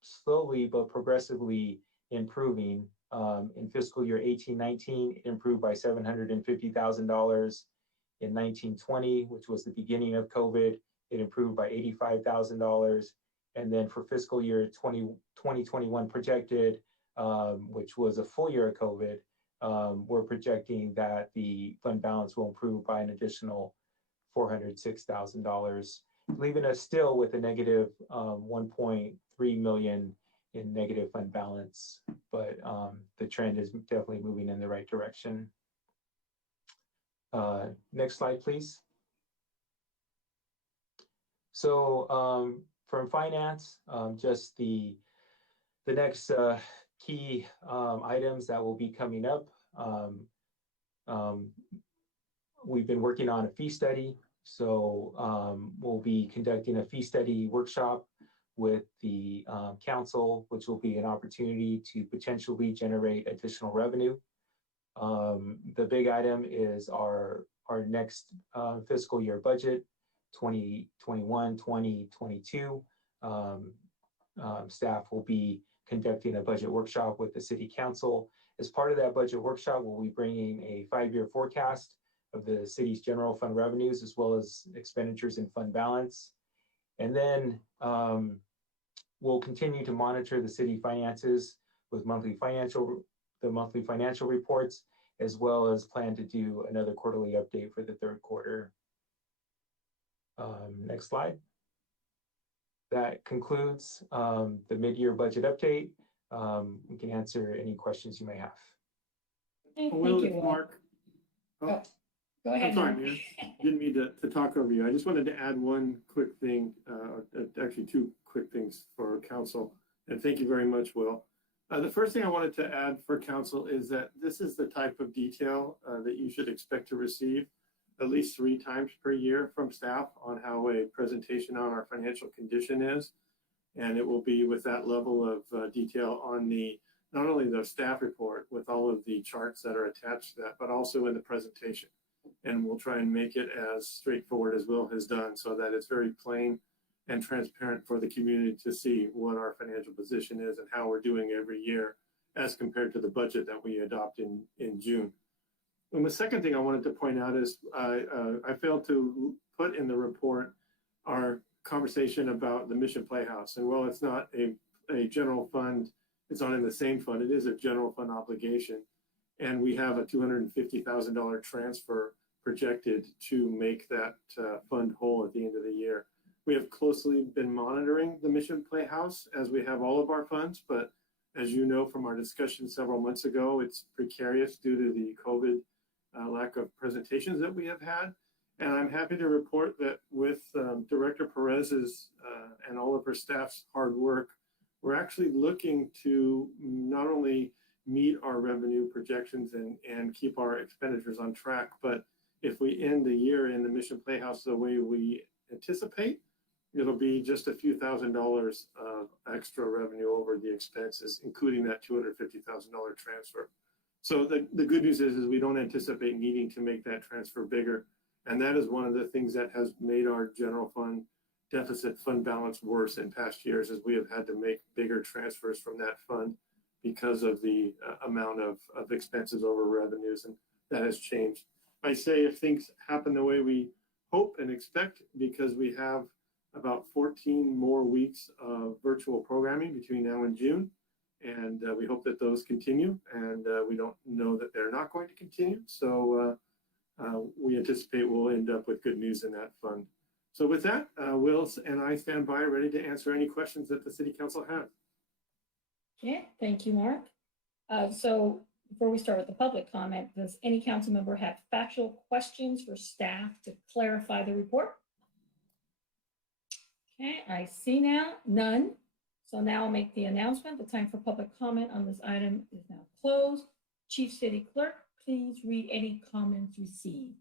slowly but progressively improving. In fiscal year 18-19, it improved by $750,000. In 19-20, which was the beginning of COVID, it improved by $85,000. And then for fiscal year 2021 projected, which was a full year of COVID, we're projecting that the fund balance will improve by an additional $406,000, leaving us still with a negative 1.3 million in negative fund balance. But the trend is definitely moving in the right direction. Next slide, please. So from finance, just the next key items that will be coming up. We've been working on a fee study. So we'll be conducting a fee study workshop with the council, which will be an opportunity to potentially generate additional revenue. The big item is our next fiscal year budget, 2021, 2022. Staff will be conducting a budget workshop with the city council. As part of that budget workshop, we'll be bringing a 5-year forecast of the city's general fund revenues, as well as expenditures and fund balance. And then we'll continue to monitor the city finances with the monthly financial reports, as well as plan to do another quarterly update for the third quarter. Next slide. That concludes the mid-year budget update. We can answer any questions you may have. Thank Will, you. it's Mark. Oh, go ahead. I'm sorry, Mark. man. Didn't mean to talk over you. I just wanted to add one quick thing, actually two quick things for council. And thank you very much, Will. The first thing I wanted to add for council is that this is the type of detail that you should expect to receive at least 3 times per year from staff on how a presentation on our financial condition is. And it will be with that level of detail on not only the staff report with all of the charts that are attached to that, but also in the presentation. And we'll try and make it as straightforward as Will has done so that it's very plain and transparent for the community to see what our financial position is and how we're doing every year as compared to the budget that we adopt in June. And the second thing I wanted to point out is I failed to put in the report our conversation about the Mission Playhouse. And while it's not a general fund, it's not in the same fund, it is a general fund obligation. And we have a $250,000 transfer projected to make that fund whole at the end of the year. We have closely been monitoring the Mission Playhouse as we have all of our funds, but as you know from our discussion several months ago, it's precarious due to the COVID lack of presentations that we have had. And I'm happy to report that with Director Perez's and all of her staff's hard work, we're actually looking to not only meet our revenue projections and keep our expenditures on track, but if we end the year in the Mission Playhouse the way we anticipate, it'll be just a few $1,000s of extra revenue over the expenses, including that $250,000 transfer. So the good news is we don't anticipate needing to make that transfer bigger. And that is one of the things that has made our general fund deficit fund balance worse in past years, as we have had to make bigger transfers from that fund because of the amount of expenses over revenues, and that has changed. I say if things happen the way we hope and expect, because we have about 14 more weeks of virtual programming between now and June, and we hope that those continue, and we don't know that they're not going to continue. So we anticipate we'll end up with good news in that fund. So with that, Will and I stand by ready to answer any questions that the city council has. Okay, thank you, Mark. So before we start with the public comment, does any council member have factual questions for staff to clarify the report? Okay, I see now none. So now I'll make the announcement. The time for public comment on this item is now closed. Chief City Clerk, please read any comments received.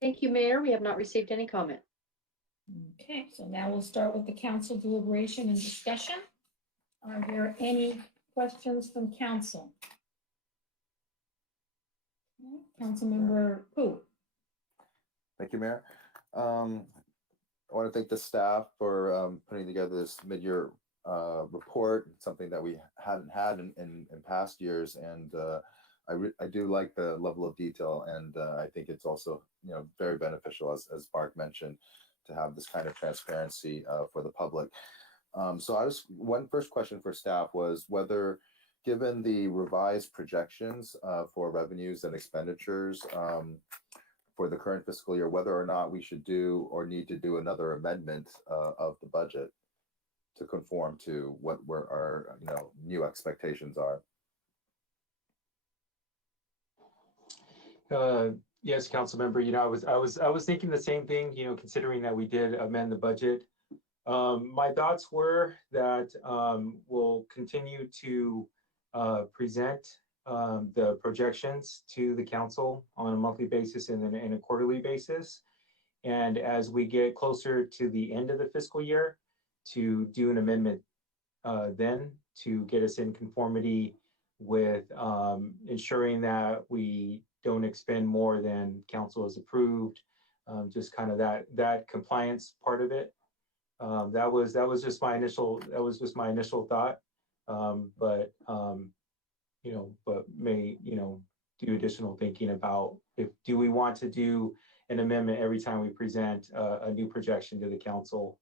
Thank you, Mayor. We have not received any comment. Okay, so now we'll start with the council deliberation and discussion. Are there any questions from council? Okay, Councilmember Pu. Thank you, Mayor. I want to thank the staff for putting together this mid-year report, something that we hadn't had in past years. And I do like the level of detail, and I think it's also very beneficial, as Mark mentioned, to have this kind of transparency for the public. So one first question for staff was whether, given the revised projections for revenues and expenditures for the current fiscal year, whether or not we should do or need to do another amendment of the budget to conform to what our new expectations are. Yes, council member, I was thinking the same thing, considering that we did amend the budget. My thoughts were that we'll continue to present the projections to the council on a monthly basis and then in a quarterly basis. And as we get closer to the end of the fiscal year, to do an amendment then to get us in conformity with ensuring that we don't expend more than council has approved, just kind of that compliance part of it. That was just my initial thought, but may do additional thinking about do we want to do an amendment every time we present a new projection to the council.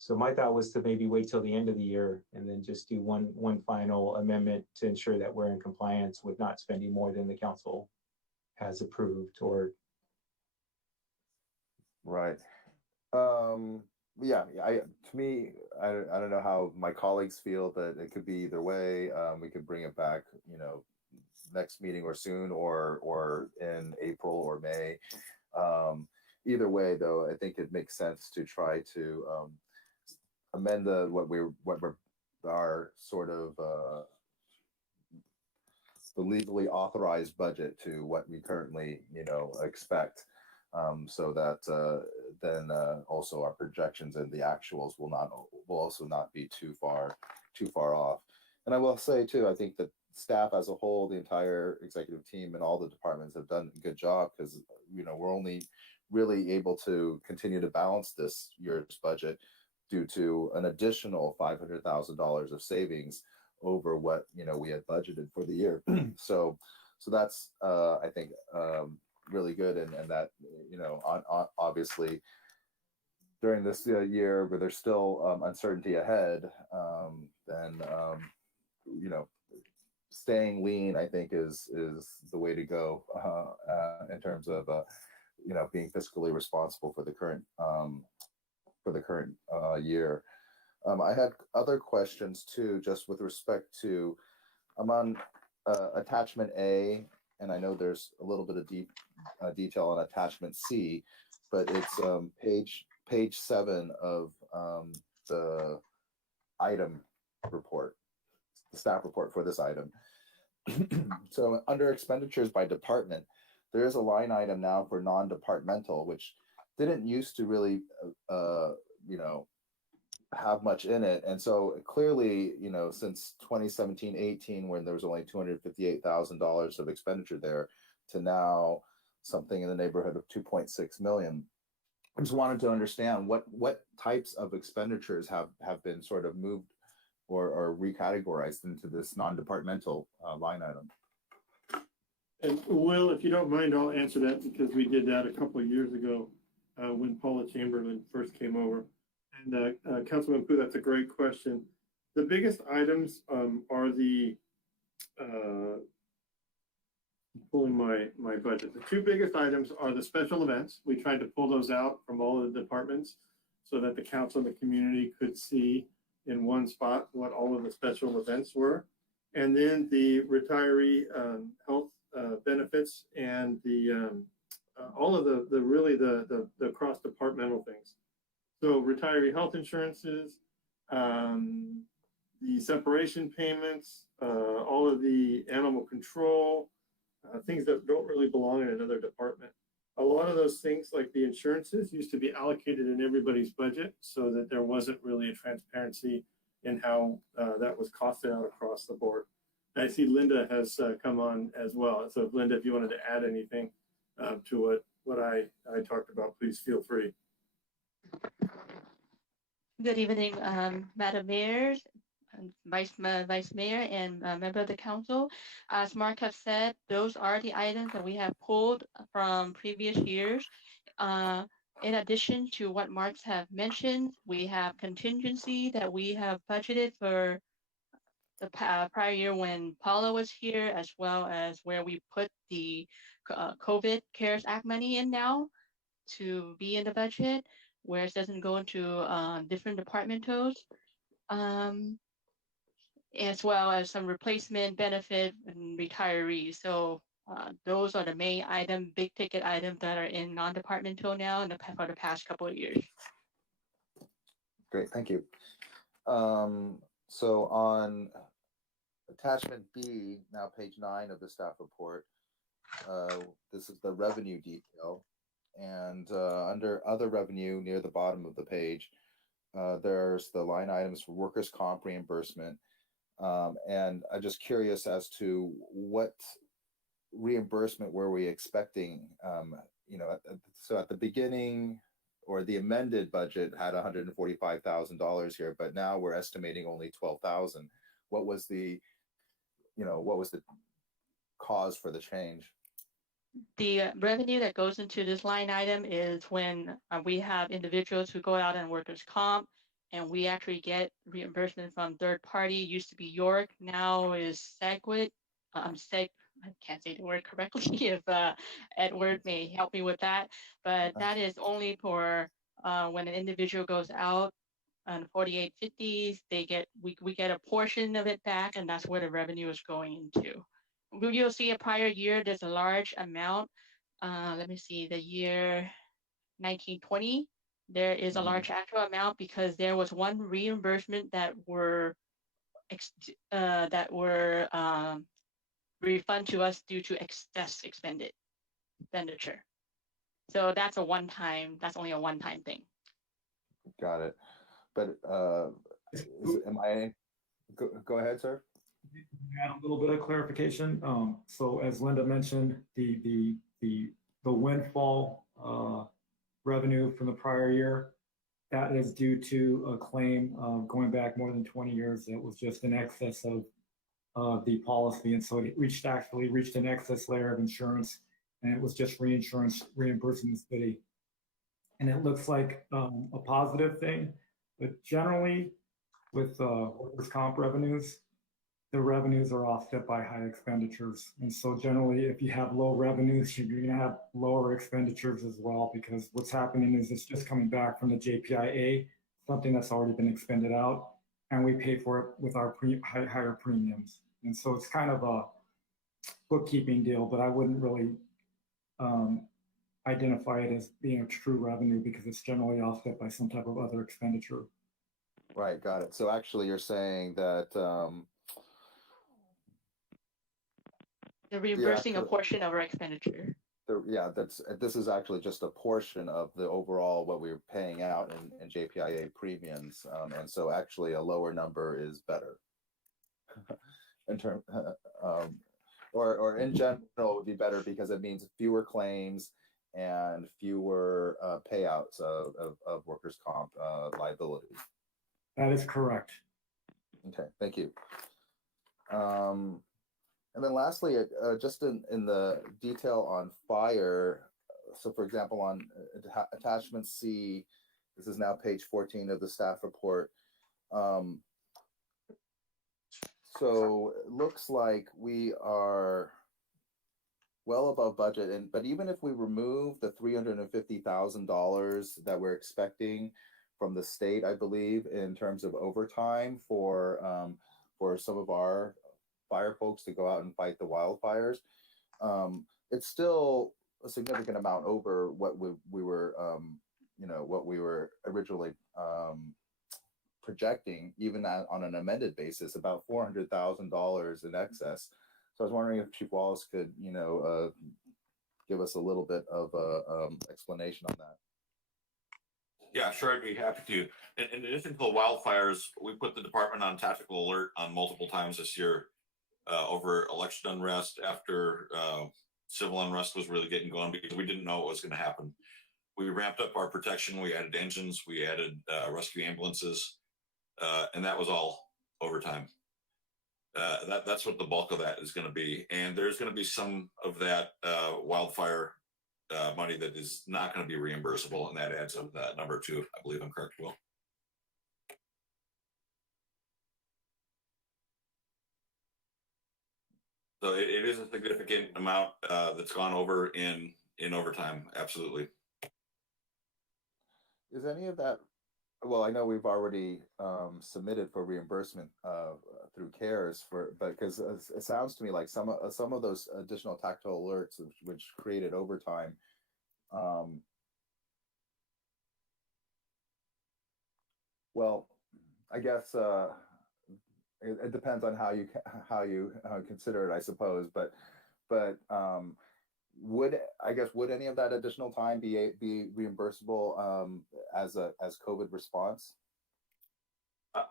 So my thought was to maybe wait till the end of the year and then just do one final amendment to ensure that we're in compliance with not spending more than the council has approved. Or right. Yeah, to me, I don't know how my colleagues feel, but it could be either way. We could bring it back, next meeting or soon, or in April or May. Either way, though, I think it makes sense to try to amend our sort of the legally authorized budget to what we currently expect, so that then also our projections and the actuals will also not be too far off. And I will say too, I think that staff as a whole, the entire executive team and all the departments have done a good job, because we're only really able to continue to balance this year's budget due to an additional $500,000 of savings over what we had budgeted for the year. So that's I think really good, and that obviously during this year where there's still uncertainty ahead, then staying lean, I think, is the way to go in terms of being fiscally responsible for the current year. I had other questions too, just with respect to, I'm on attachment A, and I know there's a little bit of detail on attachment C, but it's page 7 of the item report, the staff report for this item. So under expenditures by department, there is a line item now for non-departmental, which didn't used to really have much in it. And so clearly, since 2017-18, when there was only $258,000 of expenditure there, to now something in the neighborhood of 2.6 million. I just wanted to understand what types of expenditures have been sort of moved or recategorized into this non-departmental line item. And Will, if you don't mind, I'll answer that, because we did that a couple of years ago when Paula Chamberlain first came over. And Councilman Pu, that's a great question. The biggest items are the pulling my budget. The two biggest items are the special events. We tried to pull those out from all of the departments so that the council and the community could see in one spot what all of the special events were. And then the retiree health benefits and the all of the really the cross-departmental things. So retiree health insurances, the separation payments, all of the animal control, things that don't really belong in another department. A lot of those things, like the insurances, used to be allocated in everybody's budget so that there wasn't really a transparency in how that was costed out across the board. And I see Linda has come on as well. So Linda, if you wanted to add anything to what I talked about, please feel free. Good evening, Madam Mayor, Vice Mayor, and member of the council. As Mark has said, those are the items that we have pulled from previous years. In addition to what Marks have mentioned, we have contingency that we have budgeted for the prior year when Paula was here, as well as where we put the COVID CARES Act money in now to be in the budget, where it doesn't go into different departmentals, as well as some replacement benefit and retirees. So those are the main big ticket items that are in non-departmental now and for the past couple of years. Great, thank you. So on attachment B, now page 9 of the staff report, this is the revenue detail. And under other revenue near the bottom of the page, there's the line items for workers' comp reimbursement. And I'm just curious as to what reimbursement were we expecting? So at the beginning, or the amended budget had $145,000 here, but now we're estimating only $12,000. What was the cause for the change? The revenue that goes into this line item is when we have individuals who go out and workers' comp, and we actually get reimbursement from third party. Used to be York, now is Segwit. I can't say the word correctly. If Edward may help me with that, but that is only for when an individual goes out on 4850s. We get a portion of it back, and that's where the revenue is going into. You'll see a prior year, there's a large amount. Let me see, the year 1920, there is a large actual amount because there was one reimbursement that were refund to us due to excess expenditure. So that's only a one-time thing. Got it. But go ahead, sir. Add a little bit of clarification. So as Linda mentioned, the windfall revenue from the prior year, that is due to a claim going back more than 20 years that was just in excess of the policy. And so it actually reached an excess layer of insurance, and it was just reinsurance reimbursing the city. And it looks like a positive thing, but generally with workers' comp revenues, the revenues are offset by high expenditures. And so generally, if you have low revenues, you're going to have lower expenditures as well, because what's happening is it's just coming back from the JPIA, something that's already been expended out, and we pay for it with our higher premiums. And so it's kind of a bookkeeping deal, but I wouldn't really identify it as being a true revenue because it's generally offset by some type of other expenditure. Right, got it. So actually you're saying that They're reimbursing a portion of our expenditure. This is actually just a portion of the overall what we're paying out in JPIA premiums, and so actually a lower number is better. In term, or in general, it would be better because it means fewer claims and fewer payouts of workers' comp liability. That is correct. Okay, thank you. And then lastly, just in the detail on fire, so for example, on attachment C, this is now page 14 of the staff report. So it looks like we are well above budget. But even if we remove the $350,000 that we're expecting from the state, I believe, in terms of overtime for some of our fire folks to go out and fight the wildfires, it's still a significant amount over what we were, what we were originally projecting, even on an amended basis, about $400,000 in excess. So I was wondering if Chief Wallace could, give us a little bit of a explanation on that. Yeah, sure, I'd be happy to. In addition to the wildfires, we put the department on tactical alert on multiple times this year over election unrest, after civil unrest was really getting going, because we didn't know what was going to happen. We ramped up our protection. We added engines. We added rescue ambulances, and that was all overtime. That's what the bulk of that is going to be. And there's going to be some of that wildfire money that is not going to be reimbursable, and that adds up that number too. I believe I'm correct, Will. So it is a significant amount that's gone over in overtime. Absolutely. Is any of that? Well, I know we've already submitted for reimbursement through CARES but because it sounds to me like some of those additional tactical alerts which created overtime. Well, I guess it depends on how you consider it, I suppose. But would any of that additional time be reimbursable as COVID response?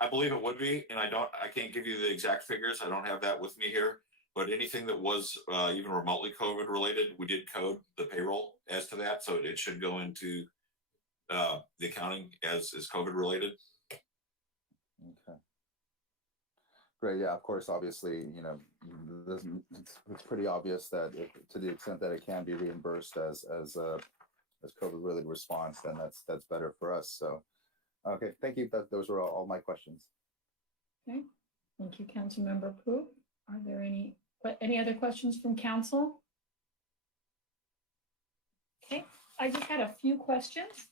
I believe it would be, and I can't give you the exact figures. I don't have that with me here. But anything that was even remotely COVID related, we did code the payroll as to that, so it should go into the accounting as is COVID related. Okay. Great. Yeah, of course, obviously, it's pretty obvious that to the extent that it can be reimbursed as COVID related response, then that's better for us. So, okay, thank you. Those were all my questions. Okay, thank you, Councilmember Pu. Are there any other questions from council? Okay, I just had a few questions.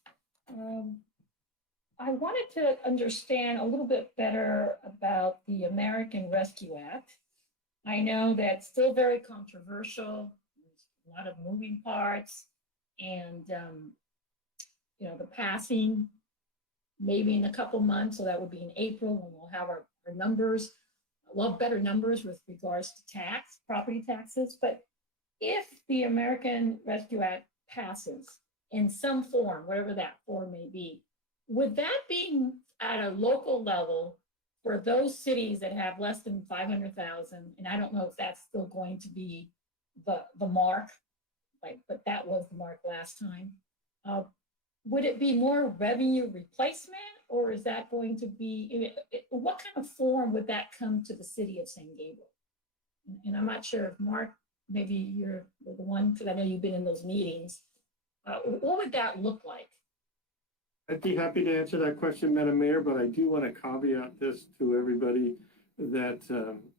I wanted to understand a little bit better about the American Rescue Act. I know that's still very controversial. There's a lot of moving parts, and the passing maybe in a couple months, so that would be in April when we'll have our numbers, better numbers with regards to property taxes. But if the American Rescue Act passes in some form, whatever that form may be, would that be at a local level for those cities that have less than 500,000? And I don't know if that's still going to be the mark, but that was the mark last time. Would it be more revenue replacement, or is that going to be, what kind of form would that come to the city of San Gabriel? And I'm not sure if Mark, maybe you're the one, because I know you've been in those meetings. What would that look like? I'd be happy to answer that question, Madam Mayor, but I do want to caveat this to everybody that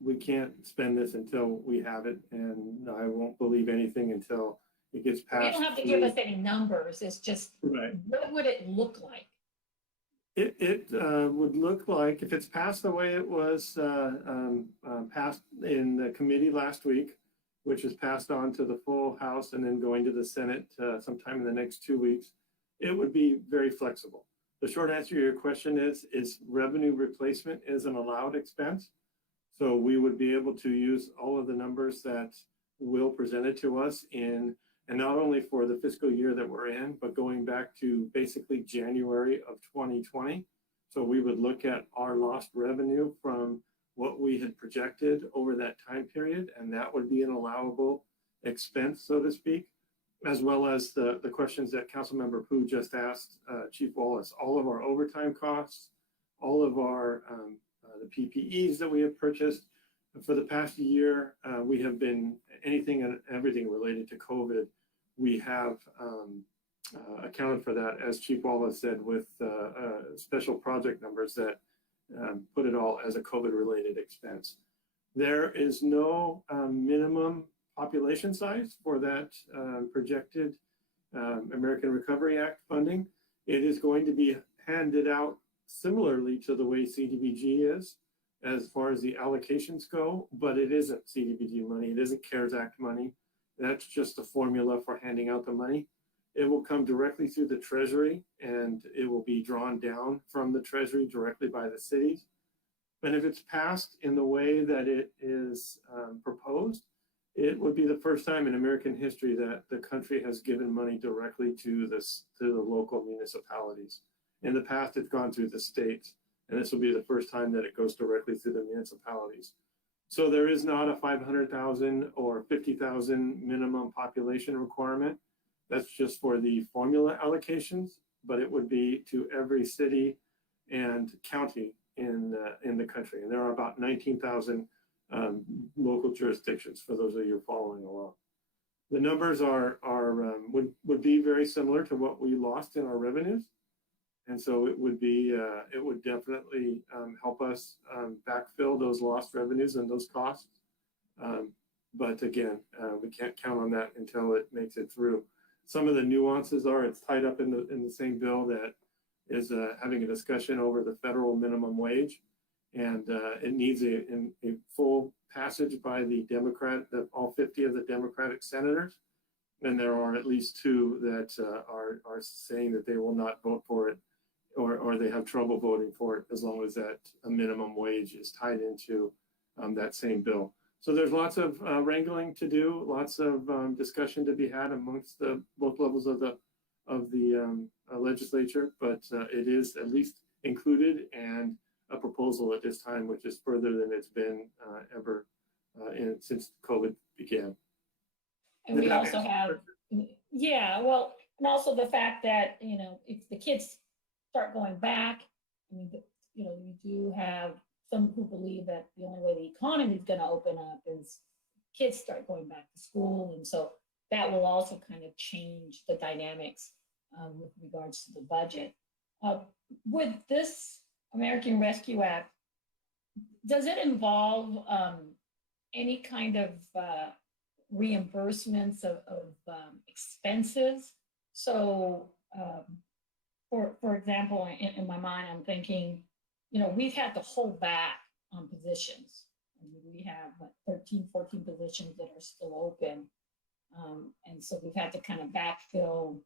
we can't spend this until we have it, and I won't believe anything until it gets passed. You don't have to give us any numbers. It's just, right. What would it look like? It would look like, if it's passed the way it was passed in the committee last week, which is passed on to the full House and then going to the Senate sometime in the next 2 weeks, it would be very flexible. The short answer to your question is revenue replacement is an allowed expense. So we would be able to use all of the numbers that Will presented to us and not only for the fiscal year that we're in, but going back to basically January of 2020. So we would look at our lost revenue from what we had projected over that time period, and that would be an allowable expense, so to speak, as well as the questions that Councilmember Pu just asked Chief Wallace. All of our overtime costs, all of our the PPEs that we have purchased for the past year, we have been anything and everything related to COVID. We have accounted for that, as Chief Wallace said, with special project numbers that put it all as a COVID-related expense. There is no minimum population size for that projected American Recovery Act funding. It is going to be handed out similarly to the way CDBG is as far as the allocations go, but it isn't CDBG money. It isn't CARES Act money. That's just a formula for handing out the money. It will come directly through the Treasury, and it will be drawn down from the Treasury directly by the cities. And if it's passed in the way that it is proposed, it would be the first time in American history that the country has given money directly to the local municipalities. In the past, it's gone through the states, and this will be the first time that it goes directly through the municipalities. So there is not a 500,000 or 50,000 minimum population requirement. That's just for the formula allocations, but it would be to every city and county in the country. And there are about 19,000 local jurisdictions for those of you following along. The numbers would be very similar to what we lost in our revenues. And so it would definitely help us backfill those lost revenues and those costs. But again, we can't count on that until it makes it through. Some of the nuances are it's tied up in the same bill that is having a discussion over the federal minimum wage, and it needs a full passage by all 50 of the Democratic senators, and there are at least 2 that are saying that they will not vote for it, or they have trouble voting for it as long as that a minimum wage is tied into that same bill. So there's lots of wrangling to do, lots of discussion to be had amongst both levels of the legislature, but it is at least included and a proposal at this time, which is further than it's been ever since COVID began. And we also have, yeah, well, and also the fact that, if the kids start going back, I mean, you do have some who believe that the only way the economy is going to open up is kids start going back to school. And so that will also kind of change the dynamics with regards to the budget. With this American Rescue Act, does it involve any kind of reimbursements of expenses? So, for example, in my mind, I'm thinking, we've had to hold back on positions. I mean, we have 13, 14 positions that are still open. And so we've had to kind of backfill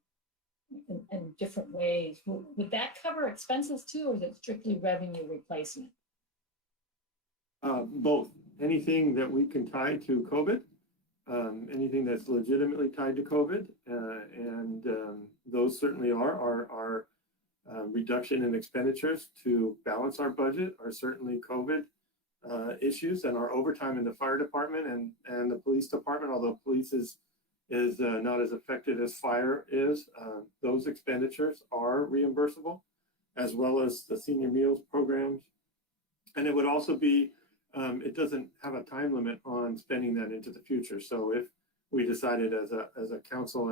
in different ways. Would that cover expenses too, or is it strictly revenue replacement? Both. Anything that we can tie to COVID, anything that's legitimately tied to COVID, and those certainly are our reduction in expenditures to balance our budget are certainly COVID issues, and our overtime in the fire department and the police department, although police is not as affected as fire is. Those expenditures are reimbursable, as well as the senior meals programs. And it would also be, it doesn't have a time limit on spending that into the future. So if we decided as a council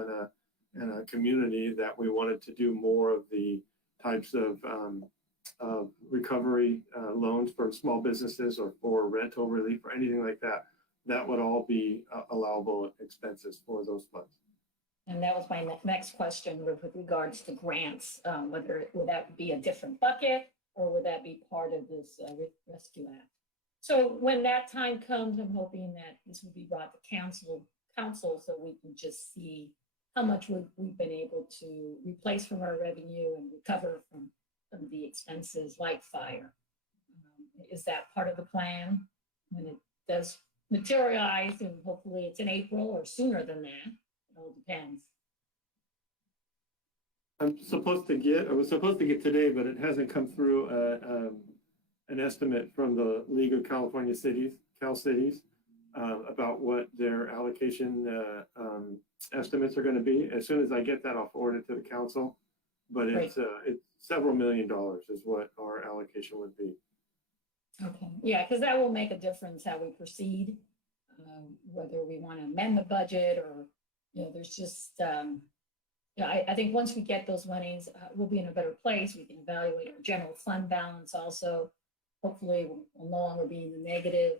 and a community that we wanted to do more of the types of recovery loans for small businesses or for rental relief or anything like that, that would all be allowable expenses for those funds. And that was my next question with regards to grants, whether would that be a different bucket or would that be part of this Rescue Act? So when that time comes, I'm hoping that this will be brought to council so we can just see how much we've been able to replace from our revenue and recover from some of the expenses like fire. Is that part of the plan when it does materialize? And hopefully it's in April or sooner than that. It all depends. I was supposed to get today, but it hasn't come through an estimate from the League of California Cities, Cal Cities, about what their allocation estimates are going to be. As soon as I get that, I'll forward it to the council. But it's several $1 million is what our allocation would be. Okay, yeah, because that will make a difference how we proceed, whether we want to amend the budget or, there's just, I think once we get those monies, we'll be in a better place. We can evaluate our general fund balance also. Hopefully we'll no longer be in the negative.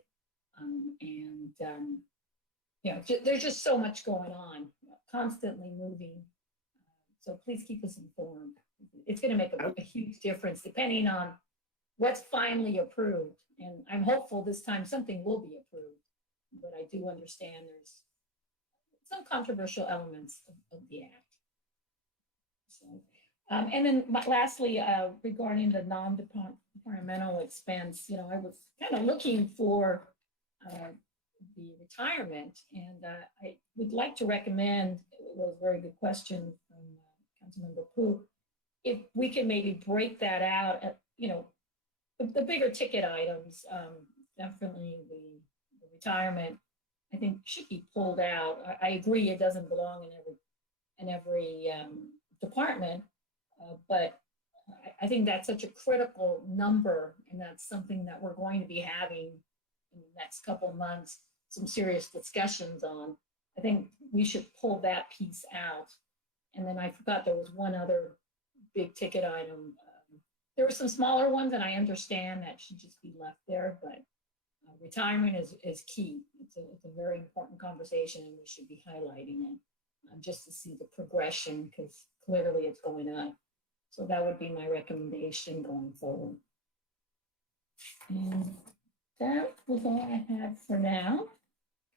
you know, there's just so much going on, constantly moving. So please keep us informed. It's going to make a huge difference depending on what's finally approved. And I'm hopeful this time something will be approved, but I do understand there's some controversial elements of the act. So, and then lastly, regarding the non-departmental expense, you know, I was kind of looking for the retirement, and I would like to recommend, it was a very good question from Councilmember Pooh, if we can maybe break that out at, you know, the bigger ticket items, definitely the retirement, I think should be pulled out. I agree it doesn't belong in every department, but I think that's such a critical number, and that's something that we're going to be having in the next couple of months some serious discussions on. I think we should pull that piece out. And then I forgot there was one other big ticket item. There were some smaller ones, and I understand that should just be left there, but retirement is key. It's a very important conversation, and we should be highlighting it just to see the progression, because clearly it's going up. So that would be my recommendation going forward. And that was all I had for now.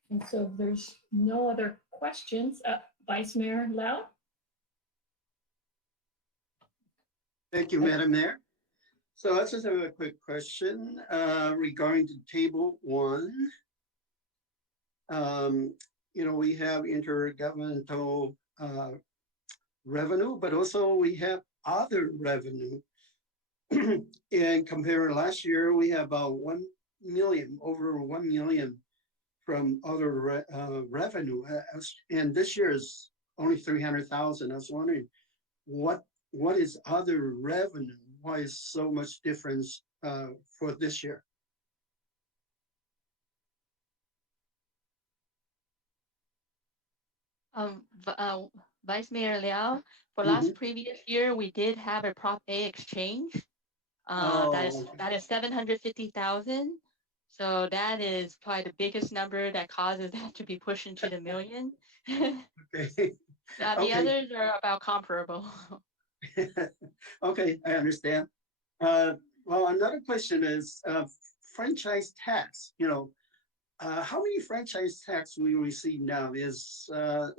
And so if there's no other questions, Vice Mayor Lau? Thank you, Madam Mayor. So I just have a quick question regarding to table 1. You know, we have intergovernmental revenue, but also we have other revenue. And compared to last year, we have about 1 million, over 1 million from other revenue. And this year is only 300,000. I was wondering what is other revenue? Why is so much difference for this year? Vice Mayor Liao, for last previous year, we did have a Prop A exchange. That is 750,000. So that is probably the biggest number that causes that to be pushed into the million. Okay. The others are about comparable. Okay, I understand. Well, another question is franchise tax. You know, how many franchise tax we receive now? Is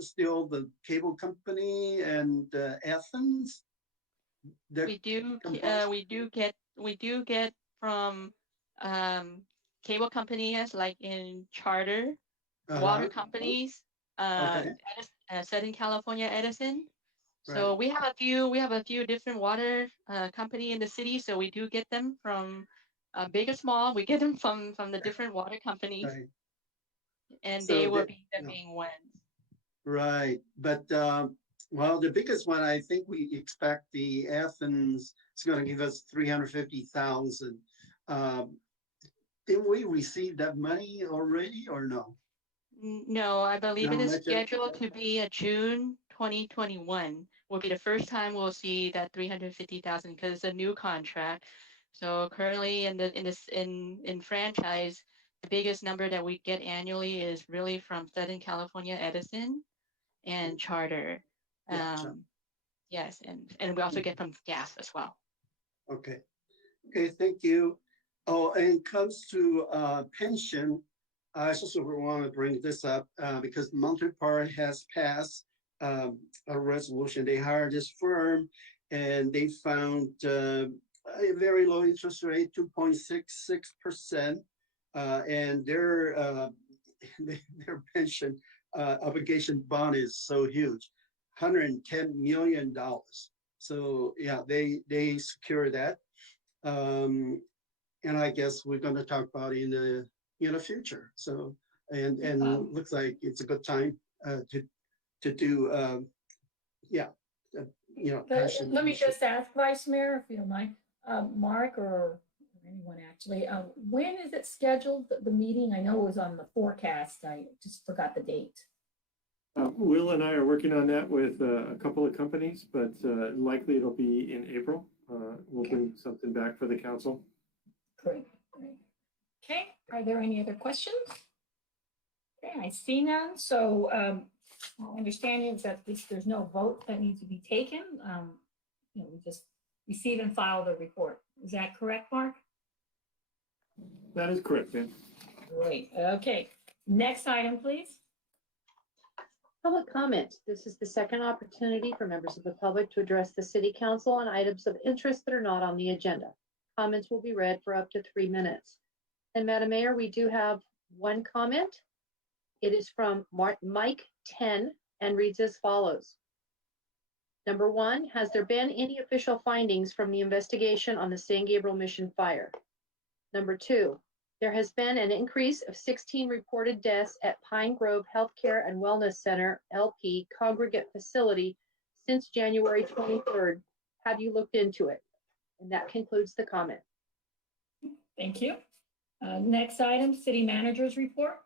still the cable company and Athens? We do get from cable companies like in Charter, water companies, Southern California Edison. So we have a few different water company in the city. So we do get them from big or small. We get them from the different water companies, and so they will be the main ones. Right, but well, the biggest one, I think we expect the Athens is going to give us 350,000. Did we receive that money already or no? No, I believe it is scheduled to be a June 2021 will be the first time we'll see that 350,000 because it's a new contract. So currently in franchise, the biggest number that we get annually is really from Southern California Edison and Charter. Yes, and we also get from gas as well. Okay, thank you. Oh, and it comes to pension. I just want to bring this up because Monterey Park has passed a resolution. They hired this firm and they found a very low interest rate, 2.66%, and their pension obligation bond is so huge, $110 million. So yeah, they secure that. And I guess we're going to talk about it in the future. So and looks like it's a good time to do Let me just ask, Vice Mayor, if you don't mind, Mark or anyone actually, when is it scheduled, the meeting? I know it was on the forecast. I just forgot the date. Will and I are working on that with a couple of companies, but likely it'll be in April. We'll bring something back for the council. Great. Okay, are there any other questions? Okay, I see none. So my understanding is that there's no vote that needs to be taken. We just receive and file the report. Is that correct, Mark? That is correct, Dan. Great. Okay. Next item, please. Public comment. This is the second opportunity for members of the public to address the city council on items of interest that are not on the agenda. Comments will be read for up to 3 minutes. And Madam Mayor, we do have one comment. It is from Mike 10 and reads as follows. Number 1, has there been any official findings from the investigation on the San Gabriel Mission fire? Number 2, there has been an increase of 16 reported deaths at Pine Grove Healthcare and Wellness Center, LP, congregate facility since January 23rd. Have you looked into it? And that concludes the comment. Thank you. Next item, city manager's report.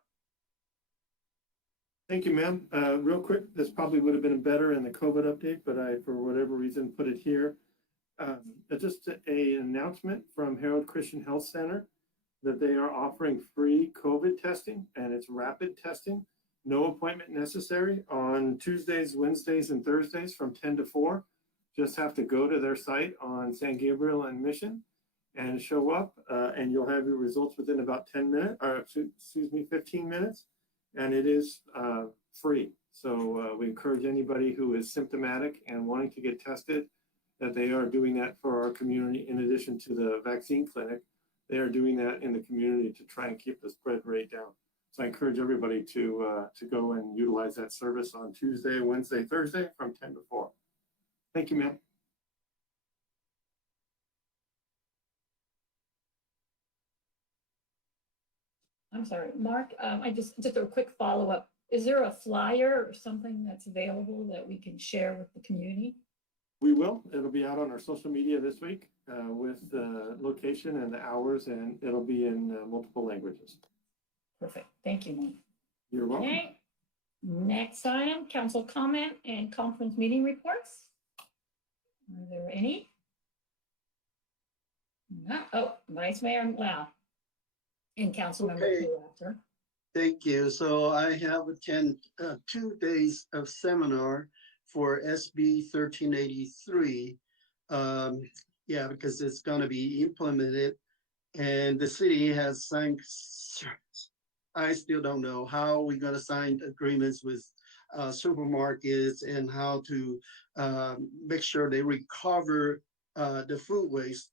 Thank you, ma'am. Real quick, this probably would have been better in the COVID update, but I, for whatever reason, put it here. Just an announcement from Harold Christian Health Center that they are offering free COVID testing, and it's rapid testing, no appointment necessary on Tuesdays, Wednesdays, and Thursdays from 10 to 4. Just have to go to their site on San Gabriel and Mission and show up, and you'll have your results within about 10 minutes, or excuse me, 15 minutes, and it is free. So we encourage anybody who is symptomatic and wanting to get tested that they are doing that for our community in addition to the vaccine clinic. They are doing that in the community to try and keep the spread rate down. So I encourage everybody to go and utilize that service on Tuesday, Wednesday, Thursday from 10 to 4. Thank you, ma'am. I'm sorry, Mark, just a quick follow-up. Is there a flyer or something that's available that we can share with the community? We will. It'll be out on our social media this week with the location and the hours, and it'll be in multiple languages. Perfect. Thank you, Mark. You're welcome. Okay. Next item, council comment and conference meeting reports. Are there any? No. Oh, Vice Mayor Lau and Council Member Okay. Hu after. Thank you. So I have attended 2 days of seminar for SB 1383. Yeah, because it's going to be implemented and the city has signed. I still don't know how we're going to sign agreements with supermarkets and how to make sure they recover the food waste.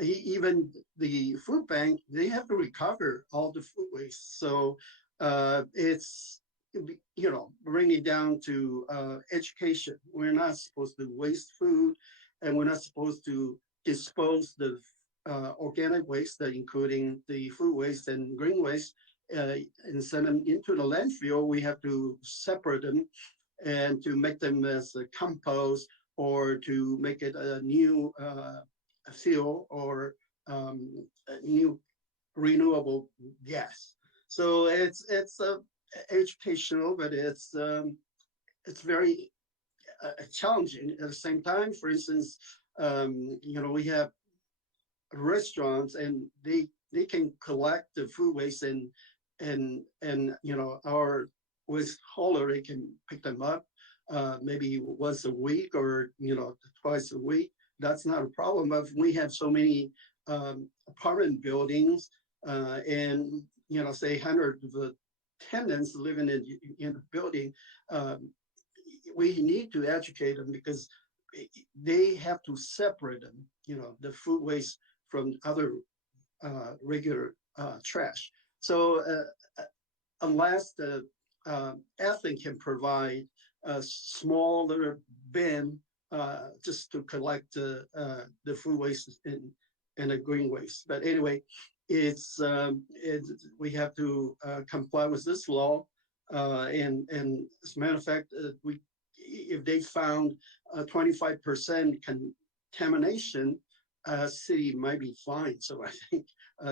Even the food bank, they have to recover all the food waste. So it's, bring it down to education. We're not supposed to waste food, and we're not supposed to dispose the organic waste, including the food waste and green waste, and send them into the landfill. We have to separate them and to make them as a compost or to make it a new fuel or a new renewable gas. So it's educational, but it's very challenging at the same time. For instance, we have restaurants and they can collect the food waste and our waste hauler, they can pick them up maybe once a week or twice a week. That's not a problem. But we have so many apartment buildings and say hundreds of tenants living in the building. We need to educate them because they have to separate them, the food waste from other regular trash. So unless the athlete can provide a smaller bin just to collect the food waste and the green waste. But anyway, we have to comply with this law. And as a matter of fact, if they found 25% contamination, city might be fined. So I think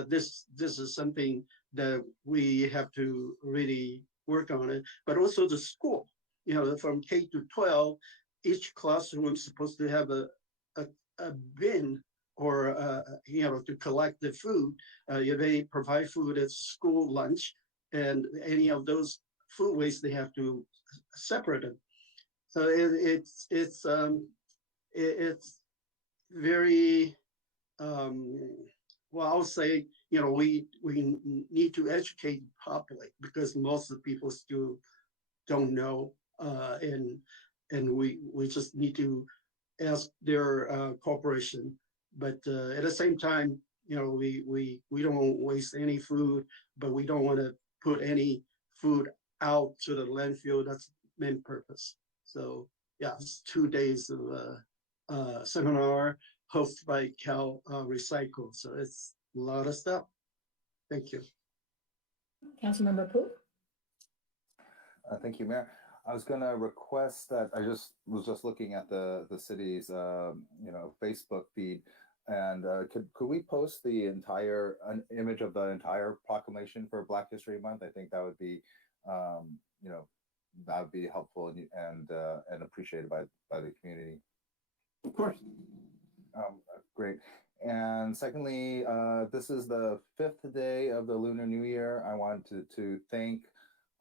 this is something that we have to really work on it. But also the school, from K to 12, each classroom is supposed to have a bin or to collect the food. They provide food at school lunch, and any of those food waste, they have to separate them. So it's very, well, I would say, we need to educate the public because most of the people still don't know, and we just need to ask their corporation. But at the same time, we don't waste any food, but we don't want to put any food out to the landfill. That's the main purpose. So yeah, it's 2 days of seminar hosted by Cal Recycle. So it's a lot of stuff. Thank you. Councilmember Pu? Thank you, Mayor. I was going to request that I was just looking at the city's Facebook feed, and could we post the an image of the entire proclamation for Black History Month? I think that would be that would be helpful and appreciated by the community. Of course. Great. And secondly, this is the 5th day of the Lunar New Year. I wanted to thank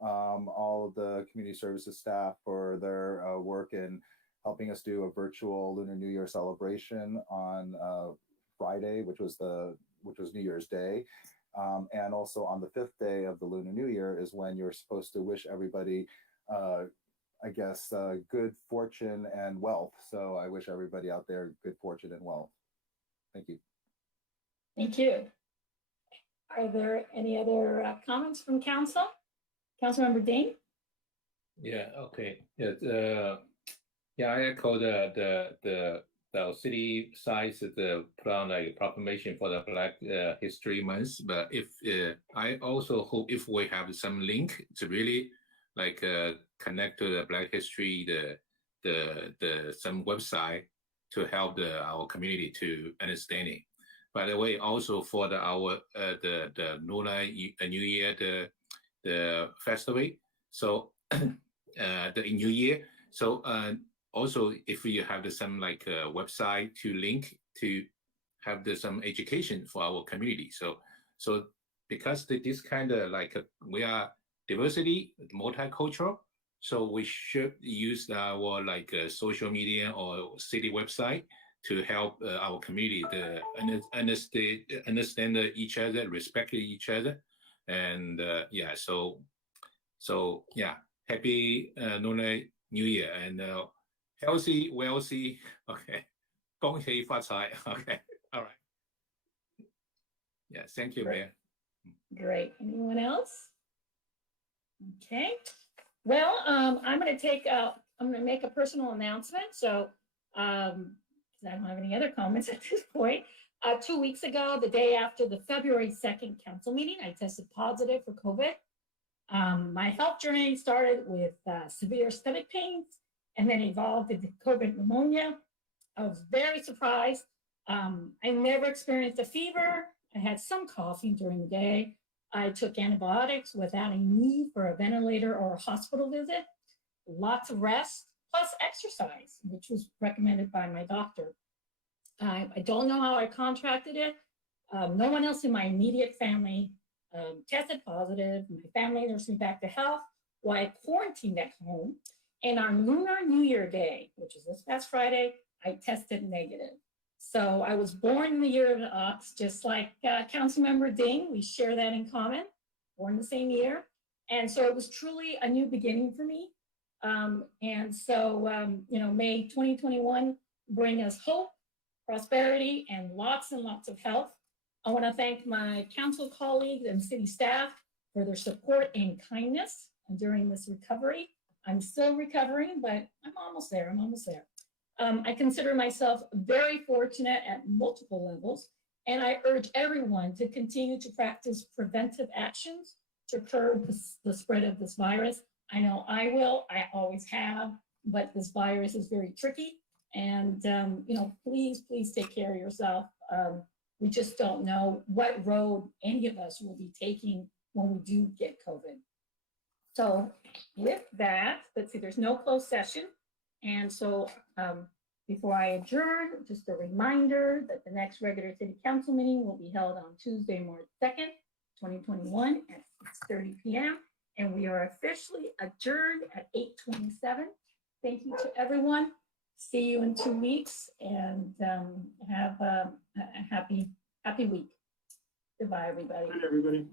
all of the community services staff for their work in helping us do a virtual Lunar New Year celebration on Friday, which was New Year's Day. And also on the 5th day of the Lunar New Year is when you're supposed to wish everybody, I guess, good fortune and wealth. So I wish everybody out there good fortune and wealth. Thank you. Thank you. Are there any other comments from council? Councilmember Ding? Yeah, okay. Yeah, I echo the city size put on a proclamation for the Black History Month. But if I also hope if we have some link to really connect to the Black History, the some website to help our community to understand it. By the way, also for the Lunar New Year, the festival. So the New Year. So also if you have some website to link to have some education for our community. So because this kind of we are diversity, multicultural. So we should use our social media or city website to help our community to understand each other, respect each other, and yeah. So yeah, happy Lunar New Year and healthy, wealthy. Okay, 恭喜发财. Okay, all right. Yeah, thank you, Mayor. Great. Anyone else? Okay. Well, I'm going to make a personal announcement. So, I don't have any other comments at this point. 2 weeks ago, the day after the February 2nd council meeting, I tested positive for COVID. My health journey started with severe stomach pains and then evolved into COVID pneumonia. I was very surprised. I never experienced a fever. I had some coughing during the day. I took antibiotics without a need for a ventilator or a hospital visit. Lots of rest, plus exercise, which was recommended by my doctor. I don't know how I contracted it. No one else in my immediate family tested positive. My family nursed me back to health while I quarantined at home. And on Lunar New Year Day, which is this past Friday, I tested negative. So I was born in the year of the ox, just like Councilmember Ding. We share that in common, born the same year. And so it was truly a new beginning for me. And so, may 2021 bring us hope, prosperity, and lots of health. I want to thank my council colleagues and city staff for their support and kindness during this recovery. I'm still recovering, but I'm almost there. I consider myself very fortunate at multiple levels, and I urge everyone to continue to practice preventive actions to curb the spread of this virus. I know I will, I always have, but this virus is very tricky. And, please take care of yourself. We just don't know what road any of us will be taking when we do get COVID. So with that, let's see, there's no closed session. And so before I adjourn, just a reminder that the next regular city council meeting will be held on Tuesday, March 2nd, 2021 at 6:30 p.m. And we are officially adjourned at 8:27. Thank you to everyone. See you in 2 weeks and have a happy week. Goodbye, everybody. Good, everybody.